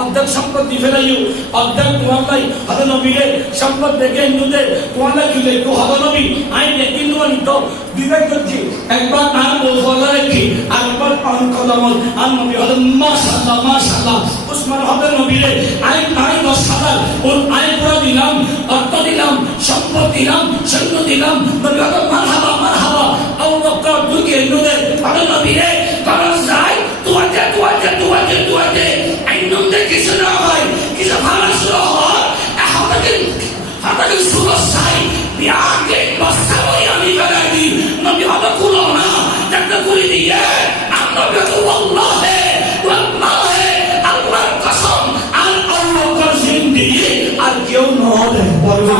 অর্ধেক সম্পদ দি ফেলাইও অর্ধেক তোমার লাই হাতে নবীরে সম্পদ দেখে হিন্দুতে তোমার লাই কি লেখো হাতে নবী আই দেখি নুয়ানি তো বিবেক করছি একবার আর বলা রেখি আরেকবার পালন করলাম আর নবী হলে মাশাআল্লাহ উসমান হাতে নবীরে আই 10 হাজার ওর আই পুরা দিলাম অর্থ দিলাম সম্পদ দিলাম সৈন্য দিলাম নবী হলে মারহাবা আবু বকর তুই কি হিন্দুতে হাতে নবীরে কারণ যাই তুয়াতে আইনম দেখি শোনা হয় কিছু ভালো শুরু হয় হাতাকে শুরু চাই বিয়াকে বস্তা হই আমি বেড়াই নবী হলো কুলো না যাতে করে দিয়ে নবী তো ওয়াল্লাহে আল্লাহর কসম আর আল্লাহ কসম দিয়ে আর কেউ নয় বলবে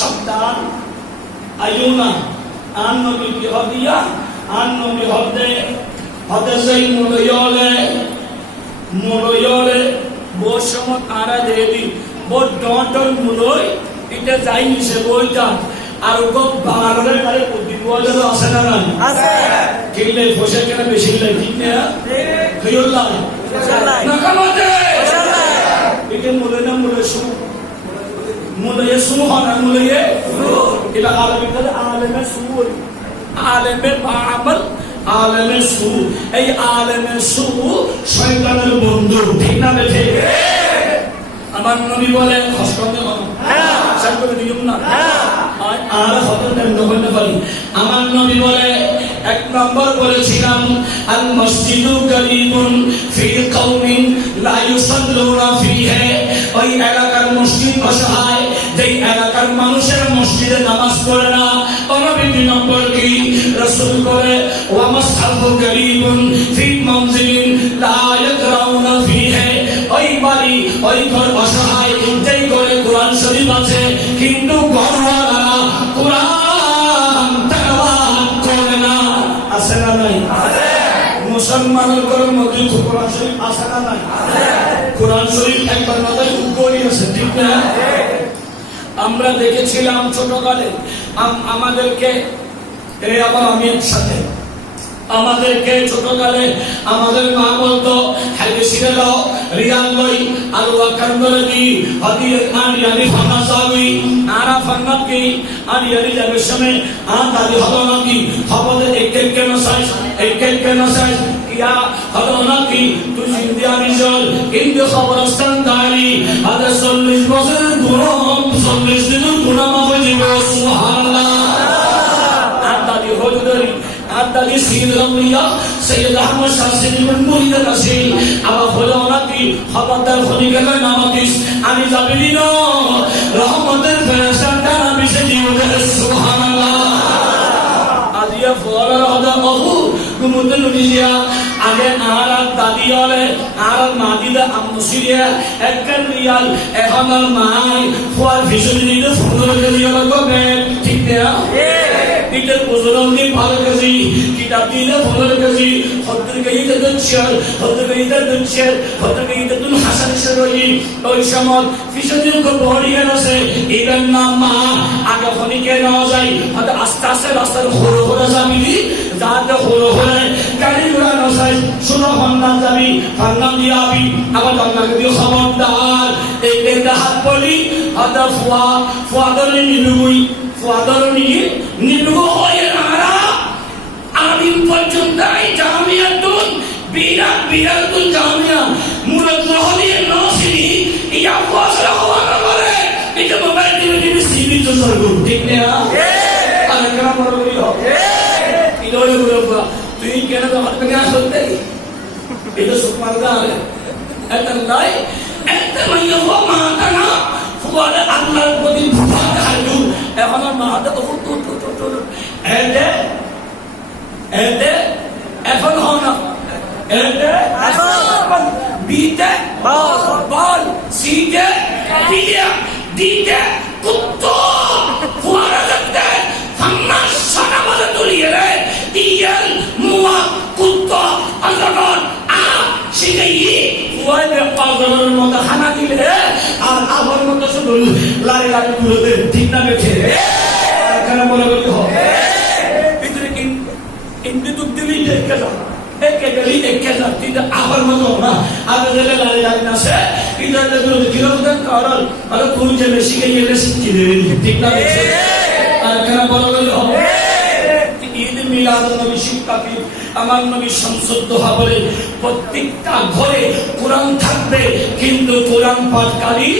শব্দান আয়ুনা আন নবী কি হদিয়া আন নবী হদে সেই মুলয়লে বসমত আরা দেবি বো ডটল মুলয় এটা যাই নিছে বইটা আর গো বাংলার কারে দিবলে আছে না আছে কিলে বসে কেন বেশি লাই ঠিক না খয়ুল্লাহ ইনশাআল্লাহ নাকামতে ইনশাআল্লাহ এটা মুলয় শু মুলয়ে সুবহানা মুলয়ে এটা আরবিতে আলেমে সুবুর আলেমে বাআমাল আলেমে সু এই আলেমে সু শয়তানের বন্ধু ঠিক না বেঠে আমার নবী বলে কষ্ট হবে না সব করে দিও না আর হযরত নবী বলে আমার নবী বলে এক নম্বর বলেছিলাম আল মসজিদু গরিবুন ফি কওমিন লা ইউসাল্লুনা ফিহি ওই এলাকার মসজিদ অসহায় যেই এলাকার মানুষের মসজিদে নামাজ পড়ে না নবী দুই নম্বর কি রাসূল বলে ওয়া মাসহাবু গরিবুন ফি মানজিলিন লা ইয়াকরাউনা ফিহি ওই বাড়ি ওই ঘর অসহায় যেই ঘরে কোরআন শরীফ আছে কিন্তু ঘরওয়ালা কোরআন তেলাওয়াত করে না আছে না নাই আছে মুসলমানের ঘরের মধ্যে কোরআন শরীফ আছে না নাই আছে কোরআন শরীফ একবার মাথায় উপরে আছে ঠিক না আমরা দেখেছিলাম ছোটকালে আমাদেরকে এই আবার আমি একসাথে আমাদেরকে ছোটকালে আমাদের মা বলতো হাদিসে দাও রিয়াল লই আর ওয়াকার বলদি হাদিস আনি ফানা সাবি আরা ফানা কি আনি যাবে সময় দাদি হলো নাকি খবরে এক কেন সাইজ কিয়া হলো নাকি তুই জিন্দিয়ানি জল কিন্তু খবরস্তান দাঁড়ি আদা 40 বছর গুনাহ 40 দিন গুনাহ মাফ হয়ে যাবে সুবহানাল্লাহ দাদি হজুরি আদালি সিরামিয়া সৈয়দ আহমদ শাহ সিরামির মুরিদ আছে আবার হলো নাকি খবরদার হলি গেল নামাদিস আমি যাবিনি না রহমতের ফেরেশতা নবী সে জীবনে সুবহানাল্লাহ আজিয়া ফওয়ালা হদা বহু গুমুত নবিয়া আগে আর দাদি আলে আর মাদিদা আমসিরিয়া একখান রিয়াল এখন মাই ফোয়ার ভিজুলি দিতে ফুলের রিয়াল কবে ঠিক না এটা বুঝলামনি ভালো কাজী কিতাব দিলে ভালো কাজী হদ্দর গাইতে দচ্ছার হদ্দর গাইতে তুন হাসান সরই ওই সময় ফিসদিন কো বড়িয়া আছে এটার নাম মা আগে খনিকে না যায় হয়তো আস্তে আস্তে রাস্তার হরে যাবি যাতে হরে গাড়ি ঘোড়া না যায় শোনো ফান্নান যাবি ফান্নান দিয়াবি আবার আপনাকে দিও খবরদার এই বেদা হাত পড়ি হয়তো ফুয়াদরে নিলুগো হয়ে নারা আদিম পর্যন্ত এই জামিয়াতুন বিরাতুন জামিয়া মুরাদ নহলিয়ে নসিনি ইয়া ফাসলা হওয়া না বলে এটা মোবাইল টিভি সিবি তো সরব ঠিক না আর কেন বড় বলি হবে ইদোলে বড় তুই কেন তো হাত থেকে আসতে itu sumarga etalai etamanya mana na fuara Allah bodi fuara halu ehana mahada tu ede efon hona ede efon bite bal side dia dite kutto fuara gatte hamma sana mala tulire dial muwa kutto azagon শিখাই ওই পাগলের মতো খানা দিলে আর আবার মতো শুধু লারে লারে গুলোতে ঠিক না বেঠে এখানে মনে করতে হবে ভিতরে ইন্দি দুধ দিলি দেখে যাও একে গেলি দেখে যাও কিন্তু আবার মতো না আগে গেলে লারে লারে না সে ইন্দ্রতে গুলোতে কিরকম করল আর তুমি যে বেশি গেলে শিখি ঠিক না বেঠে আর এখানে মনে করতে হবে ঈদ মিলাদ নবী শিক্ষাকে আমার নবী শামসুদ্দোহা বলে প্রত্যেকটা ঘরে কোরআন থাকবে কিন্তু কোরআন পাঠকারী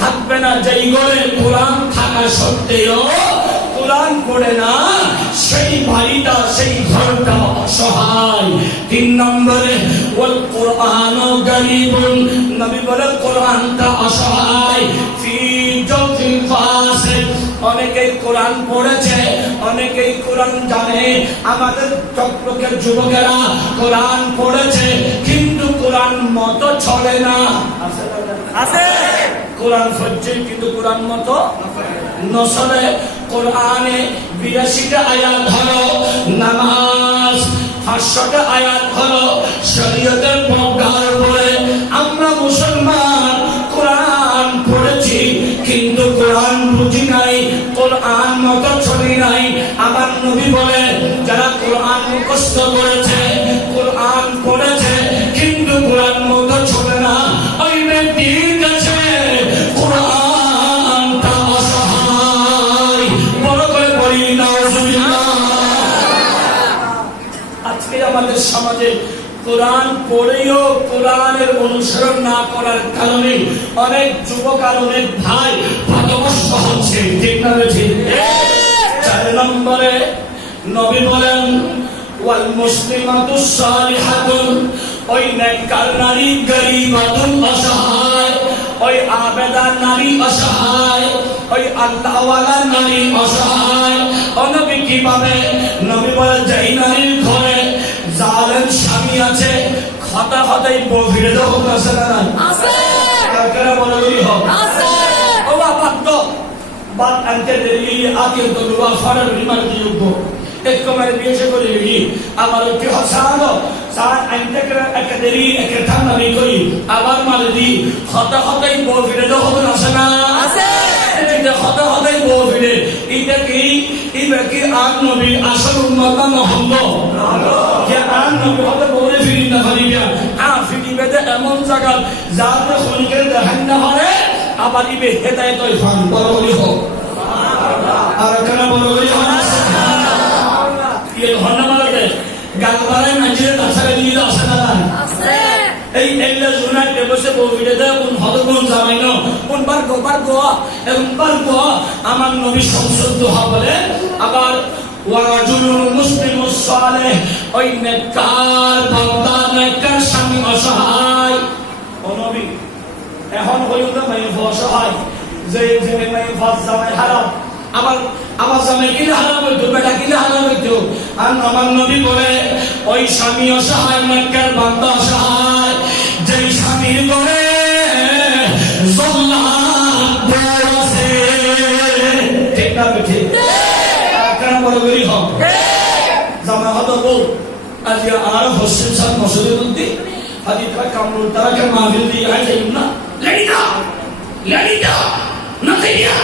থাকবে না যেই ঘরে কোরআন থাকা সত্ত্বেও কোরআন পড়ে না সেই বাড়িটা সেই ঘরটা অসহায় 3 নম্বরে ওয়াল কোরআনু গরীবুন নবী বলে কোরআনটা অসহায় ফি জাওফিল ফাসিক অনেকেই কোরআন পড়েছে অনেকেই কোরআন জানে আমাদের চক্রকের যুবকেরা কোরআন পড়েছে কিন্তু কোরআন মতো চলে না আছে কোরআন পড়ছে কিন্তু কোরআন মতো নচলে কোরআনে 82টা আয়াত হলো নামাজ 500টা আয়াত হলো শরীয়তের প্রজ্ঞার বলে আমরা মুসলমান কোরআন পড়েছি কিন্তু কোরআন বুঝি নাই কোরআন মতো চলি নাই আমার নবী বলে যারা কোরআন মুখস্থ করেছে কোরআন পড়েছে কিন্তু কোরআন মতো চলে না ওই ব্যক্তির কাছে কোরআনটা অসহায় বড় করে বলি নাউজুবিল্লাহ আজকে আমাদের সমাজে কোরআন পড়েও কোরআনের অনুসরণ না করার কারণে অনেক যুবক আর অনেক ভাই পথভ্রষ্ট হচ্ছে ঠিক না ঠিক 4 নম্বরে নবী বলেন ওয়াল মুসলিমাতু সালিহাতুন ওই নেককার নারী গরীবাতুন অসহায় ওই আবেদা নারী অসহায় ওই আল্লাহওয়ালা নারী অসহায় নবী কিভাবে নবী বলে যেই নারীর ঘরে জালেম স্বামী আছে কথা কথাই বহিরে দেওয়া আছে না আছে কারা বলে হোক আছে ও বাবা তো বাদ আনতে দেরি আগে তো দুয়া ফারার বিমান দিউব এক কমারে বিয়ে করে গেলি আমার কি হাসানো সাত আনতে করে এক দেরি এক থানা নেই করি আবার মারে দি কথা কথাই বহিরে দেওয়া আছে না আছে এটা কথা কথাই বহিরে এটা কি আর নবীর আসল উম্মত না মোহাম্মদ যে আর নবী হতে বলে ফিরি না করিবা ফিরিবে এমন জায়গা যাতে খনিকে দেখান না হয় আবার ইবে হেদায়েত হয় ফান বলি হোক আর কেন বলি হয় এই হন্নামালাতে গালবারায় মঞ্জিলে তাছাড়া দিয়ে আসে না আছে এই এল্লা জুনাত দেবসে বউবিদে দে কোন হদগুন জামাইনো কোন বার গো এবং বার গো আমার নবী শামসুদ্দোহা বলে আবার ওয়ারাজুলুন মুসলিমুস সালেহ ওই নেককার বান্দা নেককার স্বামী অসহায় ও নবী এখন হইল মাই অসহায় যে মাই ফাস জামাই হারাম আবার জামাই কিনা হারাম হইতো বেটা কিনা হারাম হইতো আর আমার নবী বলে ওই স্বামী অসহায় নেককার বান্দা অসহায় যে স্বামীর ঘরে জল্লাদ আছে ঠিক না ঠিক কারণ বড় করি হোক জামা হতো বউ আজ আর হোসেন সাহেব মসজিদের মধ্যে আদি তারা কামরুল তারা কে মাহফিল দিয়ে আয় যাই না লড়িটা নতিয়া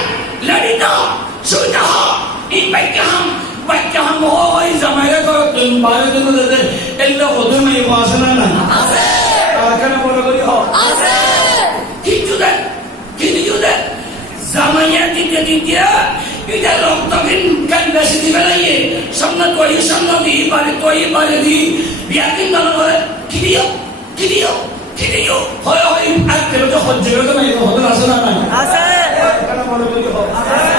লড়িটা সুটা এই বাইকা হাম ওই জামাইরে করে তুমি বাইরে দিন দে এল্লা ওদমে বাসনা না আছে কারণ বড় করি হোক আছে কিছু দে জামাইয়া দিতে এটা রক্তহীন কান বেশি দিবে না ইয়ে সামনে তোই পারে দি বিয়া কিন না করে কি দিও হয় আর কেন তো হজ্জে তো না হতে আসে না আছে কেন বলে বলি হোক আছে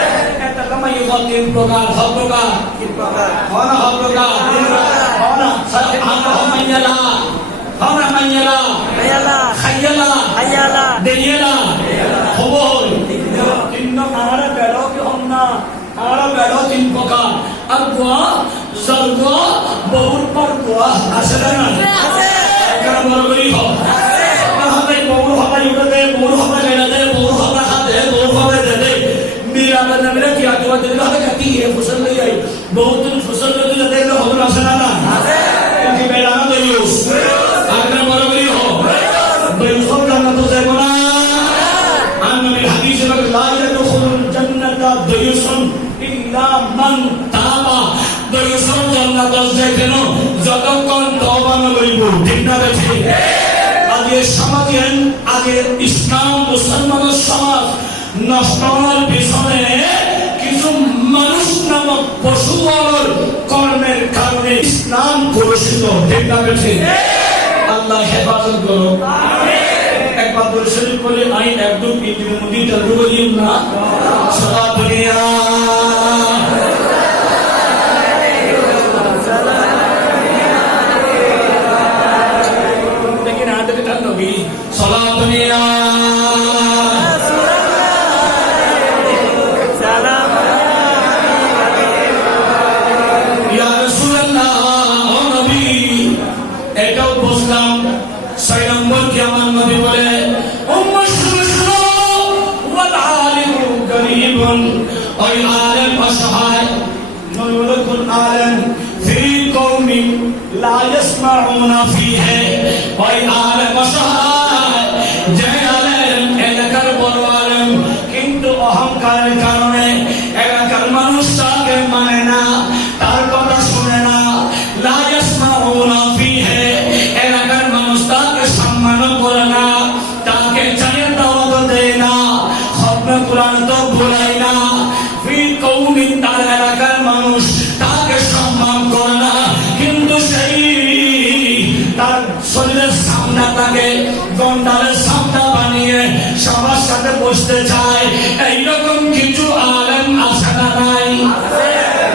এটা কামাই হল তিন প্রকার হনা সারা আল্লাহ মাইয়ালা আমরা মাইয়ালা খাইয়ালা দেইয়ালা খবর তিন আরা বেড়ো কি হন্না আরা বেড়ো তিন প্রকার আর গোয়া স্বর্গ বহুর পর গোয়া আসে না কেন বড় করি হোক হাতে বহুর হবে ইউটাতে বহুর হবে গেলাতে বহুর হবে হাতে বহুর হবে দেদে মিরা বনা মিরা কি আজও দিন হবে কি এ ফসল লই আই বহুত ফসল লই দিলে দেখলে হবে আসে না আছে কি বেড়া না দইউস আগে বড় করি হোক দইউস জান্নাত যাবে না আনবীর হাদিসে লা ইয়াদখুলুল জান্নাতা দইউসুন ইল্লা মান তাবা দইউসুন জান্নাত যায় কেন যতক্ষণ তওবা না করিব ঠিক না ঠিক আজকে সমাজের আগে ইসলাম মুসলমানের সমাজ নষ্ট হওয়ার পিছনে কিছু মানুষ নামক পশু কর্মের কারণে ইসলাম কলুষিত ঠিক না ঠিক আল্লাহ হেফাজত করো একবার দর্শন করে আই একদম পৃথিবীর মধ্যে চালু করিও না সারা দুনিয়া लेकिन आज तक नबी सारा दुनिया या रसूल अल्लाह ओ नबी এটাও বুঝলাম 6 নম্বর কি আমার নবী বলে উম্মাহ শুরু ওয়াল আলিমু গরীবুন ওই আলেম অসহায় নবী বলে কোন আলেম ফি কওমি লা ইয়াসমাউনা ফিহি ওই আলেম অসহায় যে আলেম এলাকার বড় আলেম কিন্তু অহংকারের কারণে এলাকার মানুষ তাকে মানে না তার কথা শুনে না লা ইয়াসমাউনা ফিহি এলাকার মানুষ তাকে সম্মান করে না তাকে চায়ে দাওয়াত দেয় না খতম কুরআন তো বলাই না ফি কওমি তার এলাকার মানুষ তাকে সম্মান করে না কিন্তু সেই তার শরীরের সামনে তাকে গন্ডারের সামনে বানিয়ে সবার সাথে বসতে চায় এইরকম কিছু আলেম আছে না নাই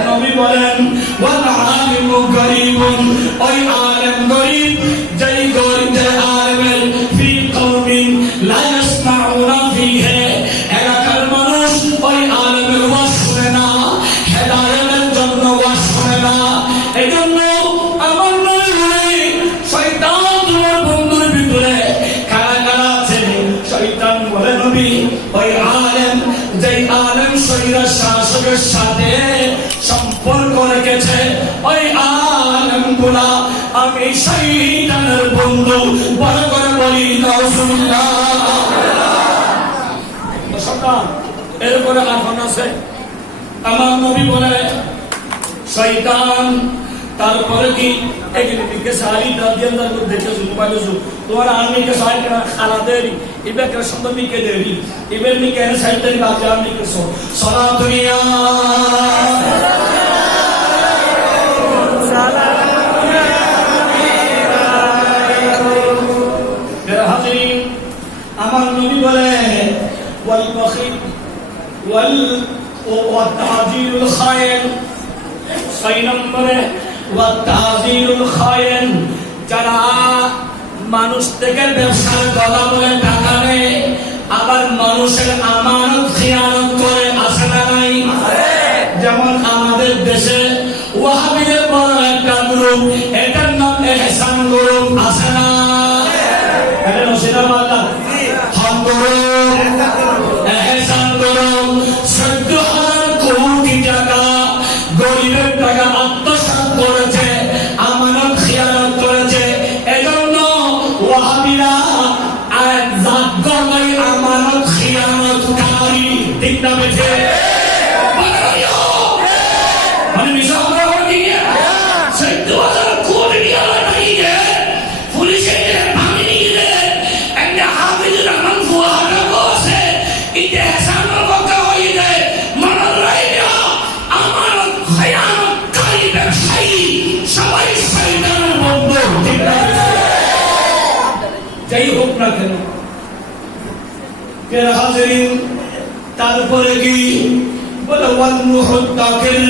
নবী বলেন ওয়াল আলিমু গরীবুন ওই আলেম গরীব যেই গরীব যে আলেমের ফি কওমিন লা ইয়াসমাউনা ফিহি এলাকার মানুষ ওই আলেমের ওয়াজ শুনে না হেদায়েতের জন্য ওয়াজ শুনে না এজন্য আমার নবী বলে শয়তান তোমার বন্ধুর ভিতরে কারা কারা আছে শয়তান বলে নবী ওই আলেম যেই আলেম শরীরের শাসকের সাথে সম্পর্ক রেখেছে ওই আলেমগুলা আমি শয়তানের বন্ধু বড় করে বলি নাউজুবিল্লাহ শয়তান এরপরে এখন আছে আমার নবী বলে শয়তান তারপরে কি এগুলি কে সারি দাদিয়ার মধ্যে দেখে মোবাইলে তোমার আর্মি के साइड का खाना दे रही इबे के शब्द भी के दे रही इबे में के साइड तेरी बात आर्मी के सो सारा दुनिया मेरा हाजिरीन আমার নবী বলে ওয়াল বখিল ওয়াল তাজিলুল খায়ন 6 নম্বরে ওয়া তাজিলুল খায়ন যারা মানুষ থেকে ব্যবসার কথা বলে টাকা নেয় আবার মানুষের আমানত খিয়ানত করে আসে না নাই যেমন আমাদের দেশে ওয়াহাবিদের বড় একটা গ্রুপ এটার নাম এহসান গ্রুপ আছে না এটা নসিরাবাদ হক গ্রুপ এহসান গ্রুপ 14,000 কোটি টাকা গরিবের টাকা আত্মসাৎ করেছে আমানত খিয়ানত করেছে এজন্য ওয়াহাবিরা এক জাতগণই আমানত খিয়ানতকারী ঠিক না বেঠে মানে মিশা আমরা কি 14,000 কোটি টাকা লাগিয়ে পুলিশে ভাঙি নিয়ে একটা হাফিজুর রহমান ফুয়ারা বসে ইতিহাসের কথা হইলে মনে রাখা আমানত খিয়ানতকারী ব্যবসায়ী সবাই শয়তানের বন্ধু ঠিক না যাই হোক না কেন কে হাজিরিন তারপরে কি বলে ওয়াল মুহতাকির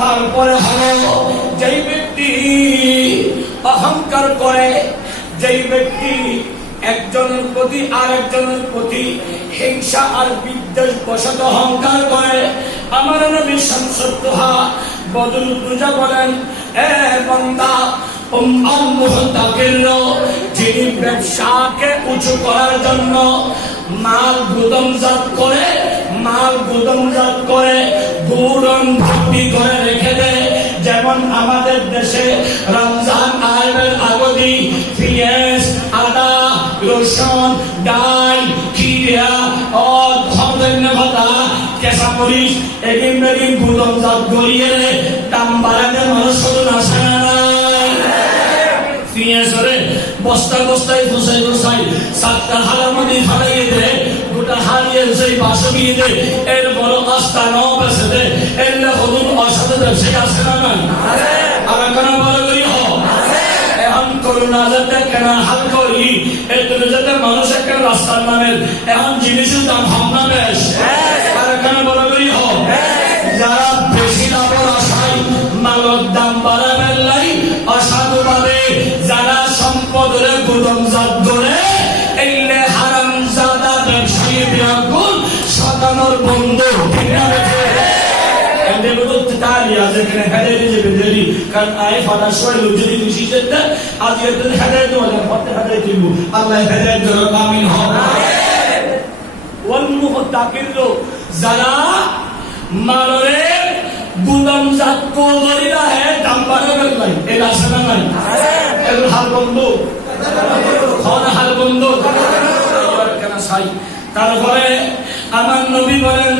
তারপরে হলো যেই ব্যক্তি অহংকার করে, যেই ব্যক্তি একজনের প্রতি আর একজনের প্রতি হিংসা আর বিদ্বেষ বশত অহংকার করে, আমার নবী শামসুদ্দোহা বদরুদ দুজা বলেন, এ বান্দা যিনি ব্যবসাকে উঁচু করার জন্য মাল গুদামজাত করে গুড়ন ভর্তি করে রেখে দেয়, যেমন আমাদের দেশে রমজান আয়ের আগদি পেঁয়াজ, আদা, রসুন, ডাল, কিরা ও ধর্মভাতা কেঁচা মরিচ এদিন বেদিন গুদামজাত গড়িয়ে দাম বাড়াতে মানুষ শুধু আসে না। বস্তায় বস্তায় বসাই বসাই সাতটা হালের মধ্যে ফালাইয়ে দেয়, গোটা হারিয়ে সেই বাসবিয়ে দেয়, এর বড় আস্থা নাও বেসে দেয়, এর হদুন অসাধু ব্যবসায়ী আসে না নাই? আর কেন বড় করি এখন করোনা যাতে কেন হাল করি এই তুমি যাতে মানুষ একটা রাস্তার নামের এখন জিনিসের দাম ভাবনা বেশ, আর কেন বড় করি যারা বেশি লাভের আশায় মালের দাম বাড়াবেন লাই অসাধুভাবে যারা সম্পদের গুদামজাত করে এলে হারামজাদা ব্যবসায়ী বিয়াকুল শতানোর বন্ধু ঠিক না বেঠে এদের মতো তালিয়া যেখানে হেদায়েত যাবে দেরি কারণ আয় ফাটা শৈল যদি খুশি যেতে আজ এদের হেদায়েত হলে ফতে হেদায়েত দিব আল্লাহ হেদায়েত জন্য কামিল হবে ওয়াল মুহতাকিরু যারা মালরে গুদামজাত করে রাহে দাম বাড়াবেন নাই এর আশা নাই এর হাল বন্ধ হাল বন্ধ কেন চাই। তারপরে আমার নবী বলেন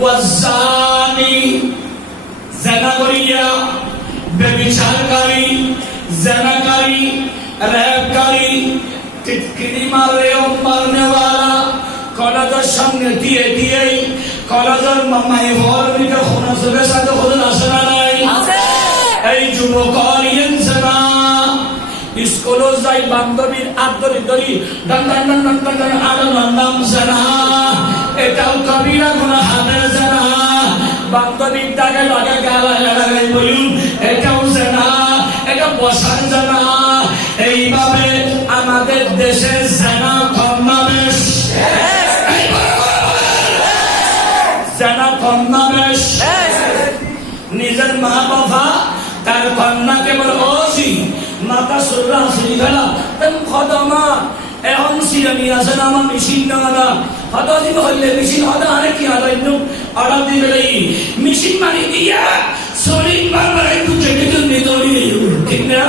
ওয়াজানি জানা করিয়া ব্যভিচারকারী জানাকারী রেপকারী টিটকিরি মারনেওয়ালা কলেজের সঙ্গে দিয়ে কলেজের মামাই হওয়ার দিকে হনসবের সাথে হতে আসে না নাই? এই যুবক না স্কুলে যাই বান্ধবীর আদরি দরি নাম জানা এটাও কবিরা গুনাহ হাতে জানা বান্ধবীর তাকে লাগে গালাগালাই বলুন এটাও জানা এটা বসান জানা। এইভাবে আমাদের দেশে জানা কমাবেশ কন্যাবেশ নিজের মা বাবা তার কন্যাকে বলে ওসি মাতা সুররা শ্রীঘালা তেম খদমা এখন সিরানি আছে না আমার মেশিন না হয়তো দিব হইলে মেশিন হয়তো আরে কি হয়তো একটু অর্ডার দিবে মেশিন মারি দিয়া শরীর বারবার একটু চেপে তুলবে দৌড়িয়ে ঠিক না?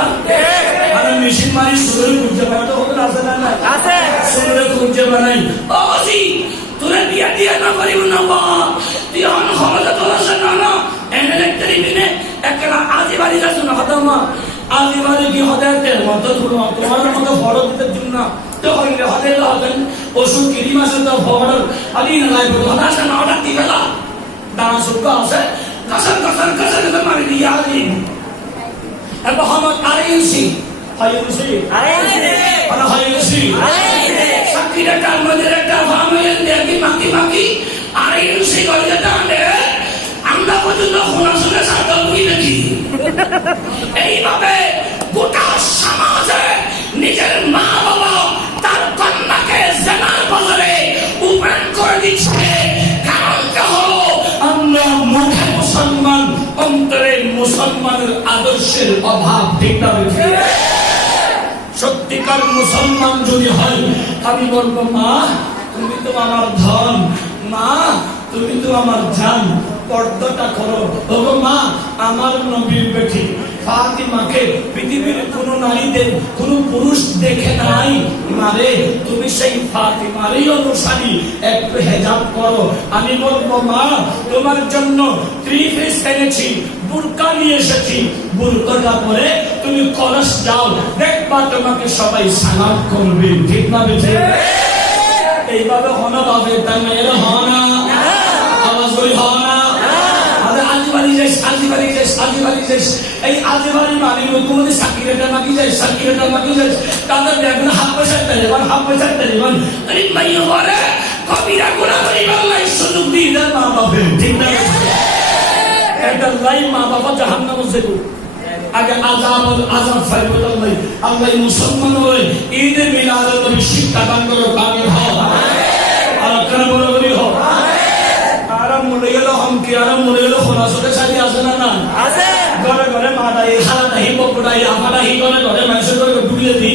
আর মেশিন মারি সুরে খুঁজে বানাতে হতো আছে না সুরে খুঁজে বানাই ওসি তোরা বিয়া দিয়া না পারিব না বা তুই অন খবরটা তোলাছে না এনে লেখতে দিনে একটা আজিবাড়ি যাচ্ছ না হতো মা আজিবাড়ি কি হতে মতো তোমার মতো বড় দিতে দিন না তো হইলে হতে হতেন ওষুধ কিরি মাসে তো বড় আলি না লাগবে তো আসে না অর্ডার দিবে না দানা সুখ আছে কাসার মারি দিয়া আলি এবার আমার আরেইছি সাক্ষীরা মধ্যে একটা ফার্মের দেখি মাকি আরেইছি করে যেতে আমরা পর্যন্ত শোনা সাথে দেখি এইভাবে গোটা সমাজে নিজের মা বাবা তার কন্যাকে জানার বাজারে উপেন করে দিচ্ছে। কারণটা হলো আমরা মুখে মুসলমান অন্তরে মুসলমানের আদর্শের অভাব ঠিক না? সত্যিকার মুসলমান যদি হয় আমি বলবো মা তুমি তো আমার ধন, মা তুমি তো আমার জান, পর্দাটা করো। ওগো মা আমার নবীর বেটি ফাতিমাকে পৃথিবীর কোন নারীদের কোন পুরুষ দেখে নাই, মারে তুমি সেই ফাতিমারই অনুসারী একটু হেজাব করো। আমি বলবো মা তোমার জন্য থ্রি পিস এনেছি, বুরকা নিয়ে এসেছি, বুরকাটা পরে তুমি কলস যাও, দেখবা তোমাকে সবাই সালাম করবে ঠিক না? বেঁচে এইভাবে হনা পাবে তাই না? এরা হনা আওয়াজ করি হনা আজিবাড়ি যাইস এই আজিবাড়ি মানি কোনোদিন সাকিরেটা মাকি যাইস তাদের দেখবেন হাফ পয়সা দেবেন আরে মাইয়া বলে কবিরা গুনাহ করি বাংলায় সুযোগ দিয়ে দেন মা বাবা ঠিক না? এটা লাই মা বাবা জাহান্নামে যাবে আগে আযাব ফাইব আল্লাহ। আল্লাহ মুসলমান হয়ে ঈদে মিলাদুন নবী শিক্ষা দান করো, কামিল হও। আর কেন বড় বড় হও। আরাম মনে গেল হমকি, আরাম মনে গেল খোলাসতে সাজি আছে না না? আছে। ঘরে ঘরে মাদাই হারা নাহি বকড়াই আমারা হি ঘরে ঘরে মানুষ করে ডুবিয়ে দি।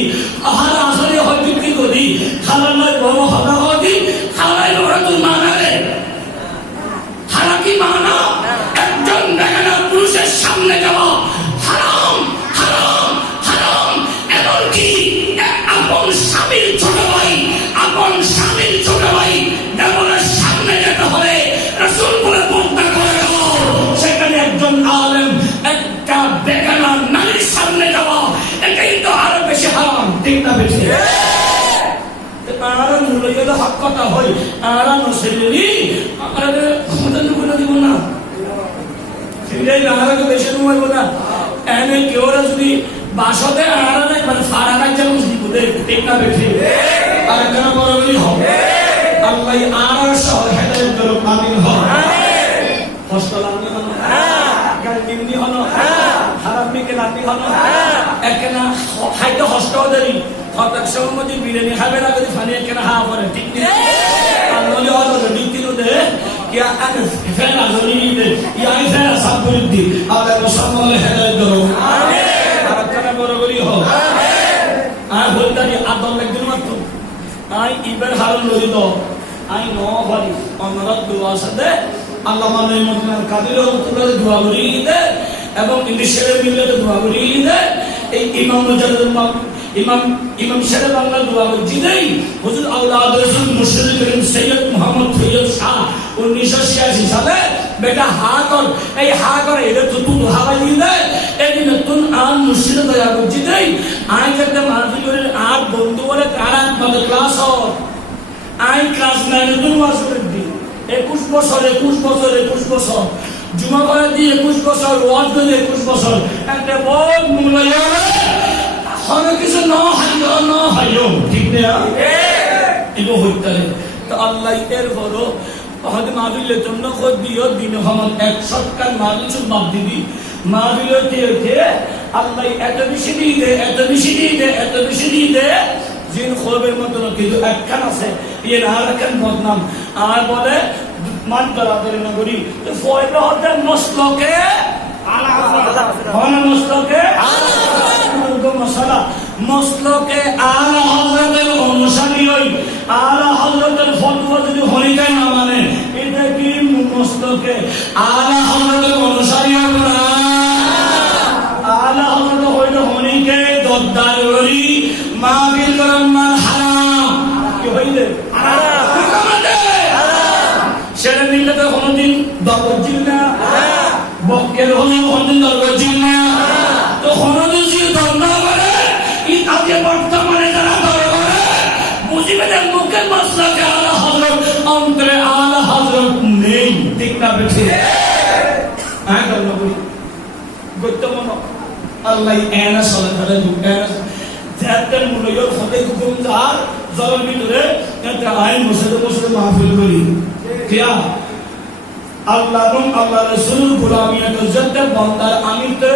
আহার আসলে হয়তো কি করি খালার নয় বড় হতা হদি খালাই ওরা তো মানা রে। খালা কি মানা? একজন বেগানা পুরুষের সামনে যাওয়া হারাম হারাম হারাম। এমনকি আপন স্বামীর ছোট ভাই, আপন স্বামীর ছোট ভাই দেবরের সামনে যেতে হলে রাসূল বলে পর্দা করে দাও। সেখানে একজন আলেম একটা বেগানা নারীর সামনে যাওয়া এটাই তো আরো বেশি হারাম, ঠিক না বেশি? আর মূল্য যদি হক কথা হয় আর নসেলি আর ক্ষমতা করে দিব না, সেটাই বাংলাকে বেশি সময় না। এনে কেউ যদি বাসতে আর মানে ফাড়া কাজ যেমন বুঝে, ঠিক না বেশি? আর কেন বরাবরই হবে আল্লাহ আর সহ হেদায়েত করুক, আমিন হও। হস্তলামি হলো, গালবিন্দি হলো, হারামি কেলামি হলো, একনা খাইতে হস্ত দেরি হঠাৎ সময় বিরিয়ানি খাবে না যদি ফানি একনা হা করে, ঠিক নেই? আল্লাহ হলো ডিকিলো দে কি আগে ফেলা জনি দে ইয়া ফেলা সাবুরি দি আল্লাহ মুসলমান হেদায়েত করুক, আমিন। আর কেন বরাবরই হও। আর বলতানি আদম লাগদিন মাত্র আই ইবার হারুন লইদ আই ন হরি অনরত দোয়া সাথে আল্লাহ মানে মুমিন কাদের রহমাতুল্লাহ দোয়া করি দে এবং ইংলিশের মিললে দোয়া করি দে। এই ইমাম মুজাদ্দিদ ইমাম শেরে বাংলা দোয়া করছি দেই হুজুর আওলাদ রাসূল মুর্শিদ করিম সৈয়দ মুহাম্মদ সৈয়দ শাহ 1986 সালে বেটা হা কর, এই হা করে এটা তো তুই হাওয়াই দে এদিন তুই আন মুর্শিদ দয়া করছি দেই। আই যেতে মাহফিলের আর বন্ধু বলে তারা আমাদের ক্লাস হয় আই ক্লাস 9 তুই ওয়াজ করে দি 21 বছর জুমা করে দি 21 বছর ওয়াজ করে 21 বছর একটা বড় মূল্য হলো কিছু না হাইও, ঠিক না? এগুলো হইতে তো আল্লাহ এর বড় হয়তো মাহফিলের জন্য খোঁজ দিও দিন হমন এক সৎকার মাহফিল সব বাদ দিবি মাহফিলতে আল্লাহ এত বেশি দিয়ে দে, এত বেশি দিয়ে দে, এত বেশি দিয়ে দে জিন খোবের মতো কিন্তু একখান আছে এর আর একখান বদনাম আর বলে মান করা করে না করি তো ফয়দা হতে মসলকে মসলকে আলা হযরতের অনুসারী হই। আলা হযরতের ফতোয়া যদি হরিকায় না মানে এটা কি মসলকে আলা হযরতের অনুসারী হবে না। আলা হযরত হইল হরিকে দদ্দার করি মাহফিল করার মান হারাম কি হইলে হারাম সেটা নিলে তো কোনদিন দরকার ছিল না, বকের হলো কোনদিন দরকার ছিল না। তো কোনদিন যে দরকার করে এই আগে বর্তমানে যারা দরকার করে বুঝিবে যে মুখের মাসলাকে আলা হযরত অন্তরে আলা হযরত নেই, ঠিক না বেঠে? হ্যাঁ দরকার করি গুরুত্বপূর্ণ আল্লাহ এনা সলাতারে দুঃখের যাদের মূল্য হতে হুকুম যার জলের ভিতরে একটা আইন বসে মাহফিল করি কিয়া আল্লাহ এবং আল্লাহ রাসূল গোলামিয়াত যত বান্দার আমিতে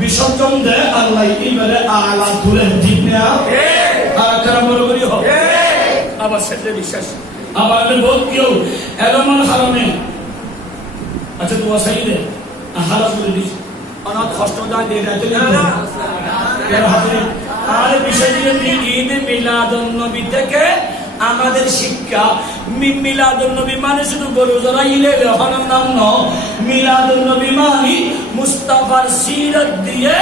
বিসর্জন দেয় আল্লাহ ইবারে আলা তুলে, ঠিক না? আর কারা বরাবরই হবে আবার সেটা বিশ্বাস আবার বহুত কেউ এলমান হারামে আচ্ছা দোয়া সাইদে হারাস করে দিস অনাথ কষ্ট দা দিয়ে রাতে এর হাতে আর বিষয় দিয়ে ঈদ মিলাদুন নবী থেকে আমাদের শিক্ষা মিলাদুন নবী মানে শুধু গরু জরাইলে হনার নাম ন, মিলাদুন নবী মানে মুস্তাফার সিরাত দিয়ে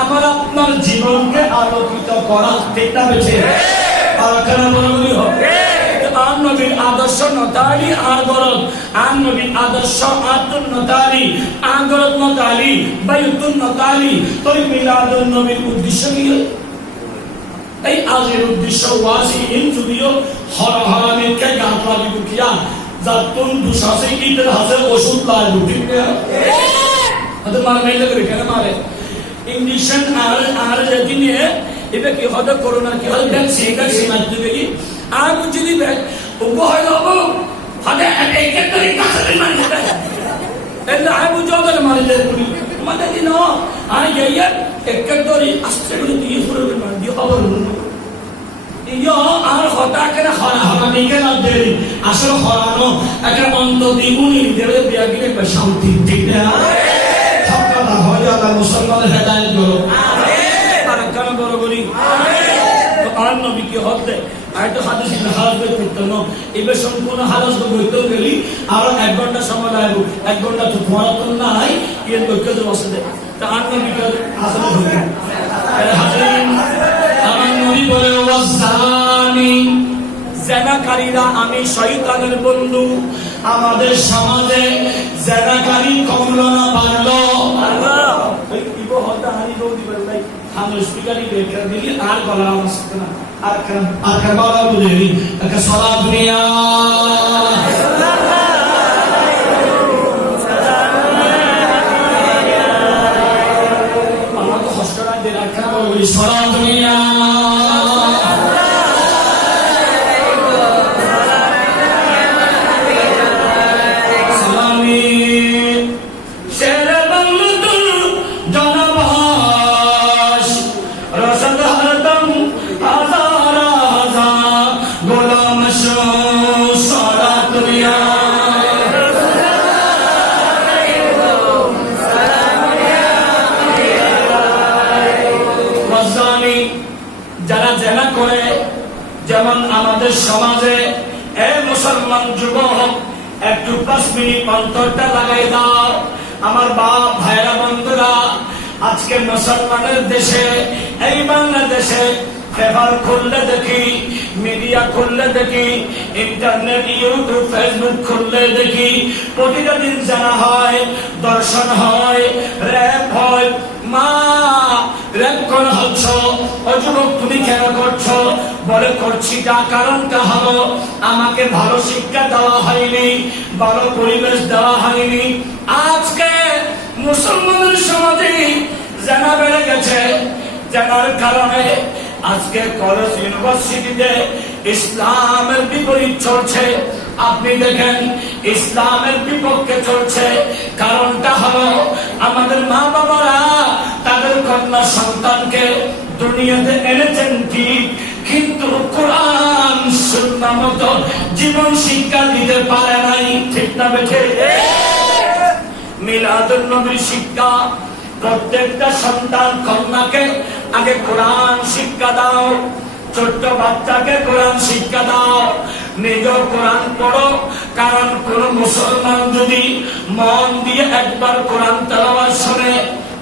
আমার আপনার জীবনকে আলোকিত করা, ঠিক না বেশি? আর কেন বলি হবে আর নবীর আদর্শ নতালি আর গরদ আর নবীর আদর্শ আতুন নতালি আর গরদ নতালি বাইতুন নতালি তোর মিলাদুন নবীর উদ্দেশ্য কি? এই আজের উদ্দেশ্য ওয়াসিন যদিও হারামেরকে গাঁট লাগিব কিয়া যাতুন দুশাসে ইতের হাসে ওষুধ লাগবে, ঠিক না? হয়তো মার মাইলে করে কেন মারে ইঞ্জেকশন আর যদি নিয়ে এবার কি হয়তো করোনা কি হয়তো ভ্যাকসিন মারতে গেলি আর বুঝে দিবে ওগো হয় হবো হয়তো একে তরি কাছে মারি দেবে এলে আই বুঝে ওদের মারি দেবে তোমাদের দিন আর গিয়ে একটা দড়ি আস্তে করে দিয়ে পুরো দিয়ে খবর ইয়ো আর হঠাৎ করে হরা দিকে না দেরি আসলে হরানো একটা অন্ত দ্বিগুণী দেবে বিয়াগিলে শান্তি ঠিক না সব কথা হয় আল্লাহ মুসলমানের হেদায়েত করো আমিন আর কেন বড় বলি আমিন আর নবী কি হতে আইতো হাদিস হালাল করতে না এবে সম্পূর্ণ হালাল করতে গেলি আর 1 ঘন্টা সময় লাগবে 1 ঘন্টা তো তোমার তো নাই এর করতে তো বসে তা আর নবী কে আসলে হবে হাজিরিন আমার নবী বলে ওয়াসানি জানাকারীরা আমি শয়তানের বন্ধু আমাদের সমাজে জানাকারী কমলো না পারলো আল্লাহ এই ইবো হতা হানি দৌদি বলাই আমরা স্পিকারই দেখে দিলি আর বলা আসছে না আর বলা বুঝেলি একটা সারা দুনিয়া আমরা তো হসরা দে রাখা বলি সারা দুনিয়া যারা জেনা করে যেমন আমাদের সমাজে মুসলমান যুবক একটু 5 মিনিট অন্তরটা লাগাই দাও আমার বাপ ভাইরা বন্ধুরা আজকে মুসলমানের দেশে এই বাংলাদেশে পেপার খুললে দেখি মিডিয়া খুললে দেখি ইন্টারনেট ইউটিউব ফেসবুক খুললে দেখি প্রতিটা দিন জানা হয় দর্শন হয় র‍্যাপ হয় মা র‍্যাপ করা হচ্ছে ও যুবক তুমি কেন করছো বলে করছি তা কারণটা হলো আমাকে ভালো শিক্ষা দেওয়া হয়নি ভালো পরিবেশ দেওয়া হয়নি আজকে মুসলমানের সমাজে জানা বেড়ে গেছে জানার কারণে আজকে কলেজ ইউনিভার্সিটিতে ইসলামের বিপরীত চলছে আপনি দেখেন ইসলামের বিপক্ষে চলছে কারণটা হলো আমাদের মা বাবারা তাদের কন্যা সন্তানকে দুনিয়াতে এনেছেন ঠিক কিন্তু কোরআন সুন্নাহ মতো জীবন শিক্ষা দিতে পারে নাই ঠিক না বেঠে মিলাদুন নবীর শিক্ষা প্রত্যেকটা সন্তান কন্যাকে আগে কোরআন শিক্ষা দাও ছোট্ট বাচ্চাকে কোরআন শিক্ষা দাও নিজেও কোরআন পড়ো কারণ কোন মুসলমান যদি মন দিয়ে একবার কোরআন তেলাওয়াত শুনে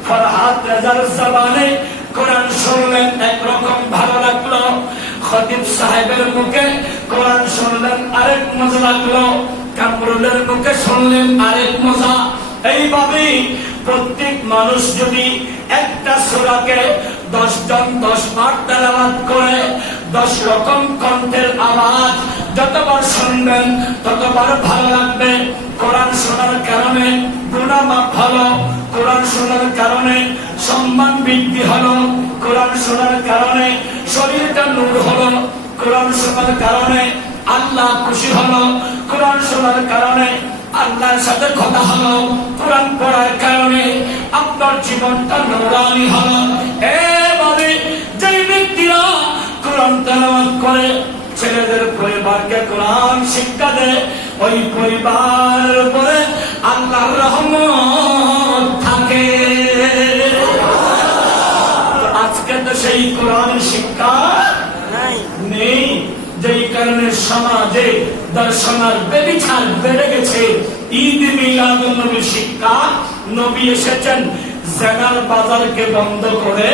ফরহাদ রাজার জবানে কোরআন শুনলেন একরকম ভালো লাগলো খতিব সাহেবের মুখে কোরআন শুনলেন আরেক মজা লাগলো কামরুলের মুখে শুনলেন আরেক মজা এইভাবে প্রত্যেক মানুষ যদি একটা সূরাকে 10 জন 10 বার তেলাওয়াত করে 10 রকম কণ্ঠের আওয়াজ যতবার শুনবেন ততবার ভালো লাগবে কোরআন শোনার কারণে গুনাহ মাফ হলো কোরআন শোনার কারণে সম্মান বৃদ্ধি হলো কোরআন শোনার কারণে শরীরটা নূর হলো কোরআন শোনার কারণে আল্লাহ খুশি হলো কোরআন শোনার কারণে আল্লাহর সাথে কথা হলো কোরআন পড়ার কারণে আপনার জীবনটা নূরানি হলো এভাবে যে ব্যক্তিরা কোরআন তেলাওয়াত করে ছেলেদের পরিবারকে কোরআন শিক্ষা দেয় ওই পরিবারের উপরে আল্লাহর রহমত থাকে আজকে তো সেই কোরআন শিক্ষা নেই যেই কারণে সমাজে দর্শনার ব্যভিচার বেড়ে গেছে ঈদ মিলাদুন নবীর শিক্ষা নবী এসেছেন জেনার বাজারকে বন্ধ করে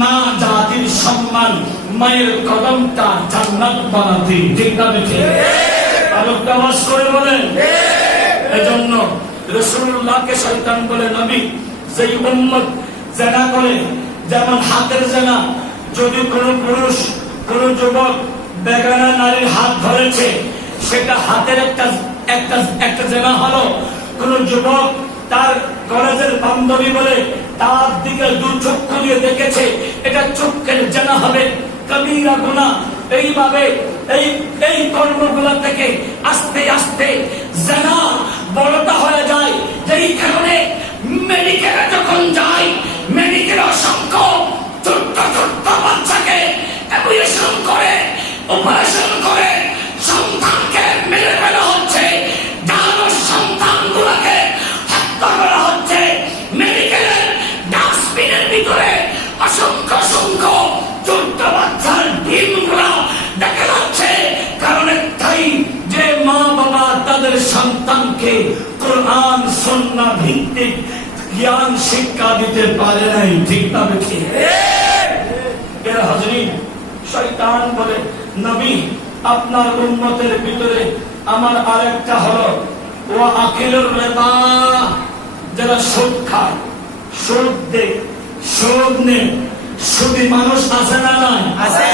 মা জাতির সম্মান মায়ের কদমটা জান্নাত বানাতে ঠিক না দেখে আলোকটা আওয়াজ করে বলেন এজন্য রাসূলুল্লাহকে শয়তান বলে নবী যেই উম্মত জেনা করে যেমন হাতের জেনা যদি কোনো পুরুষ কোন যুবক বেগানা নারীর হাত ধরেছে সেটা হাতের একটা জেনা হলো কোন যুবক তার কলেজের বান্ধবী বলে তার দিকে দু চক্ষু দিয়ে দেখেছে এটা চক্ষের জেনা হবে কবিরা গুনাহ এইভাবে এই কর্মগুলো থেকে আস্তে আস্তে জেনা বড়টা হয়ে যায় যেই কারণে মেডিকেলে যখন যাই, মেডিকেল অসংখ্য ছোট্ট ছোট্ট বাচ্চাকে অপারেশন করে সন্তানকে মেরে ফেলা হচ্ছে, যার সন্তানগুলোকে হত্যা করা হচ্ছে। মেডিকেলের ডাস্টবিনের ভিতরে অসংখ্য অসংখ্য ছোট্ট বাচ্চার ডিমগুলা দেখা যাচ্ছে। কারণ একটাই, যে মা বাবা তাদের সন্তানকে কোরআন সুন্নাহ ভিত্তিক জ্ঞান শিক্ষা দিতে পারে নাই। ঠিক না বেঠিক? এরা হাজরিন, শয়তান বলে, নবী আপনার উম্মতের ভিতরে আমার আরেকটা হলো ওয়া আকিলুর রিবা, যারা সুদ খায়, সুদ দেয়, সুদ নেয়, সুদী মানুষ আছে না নাই? আছে।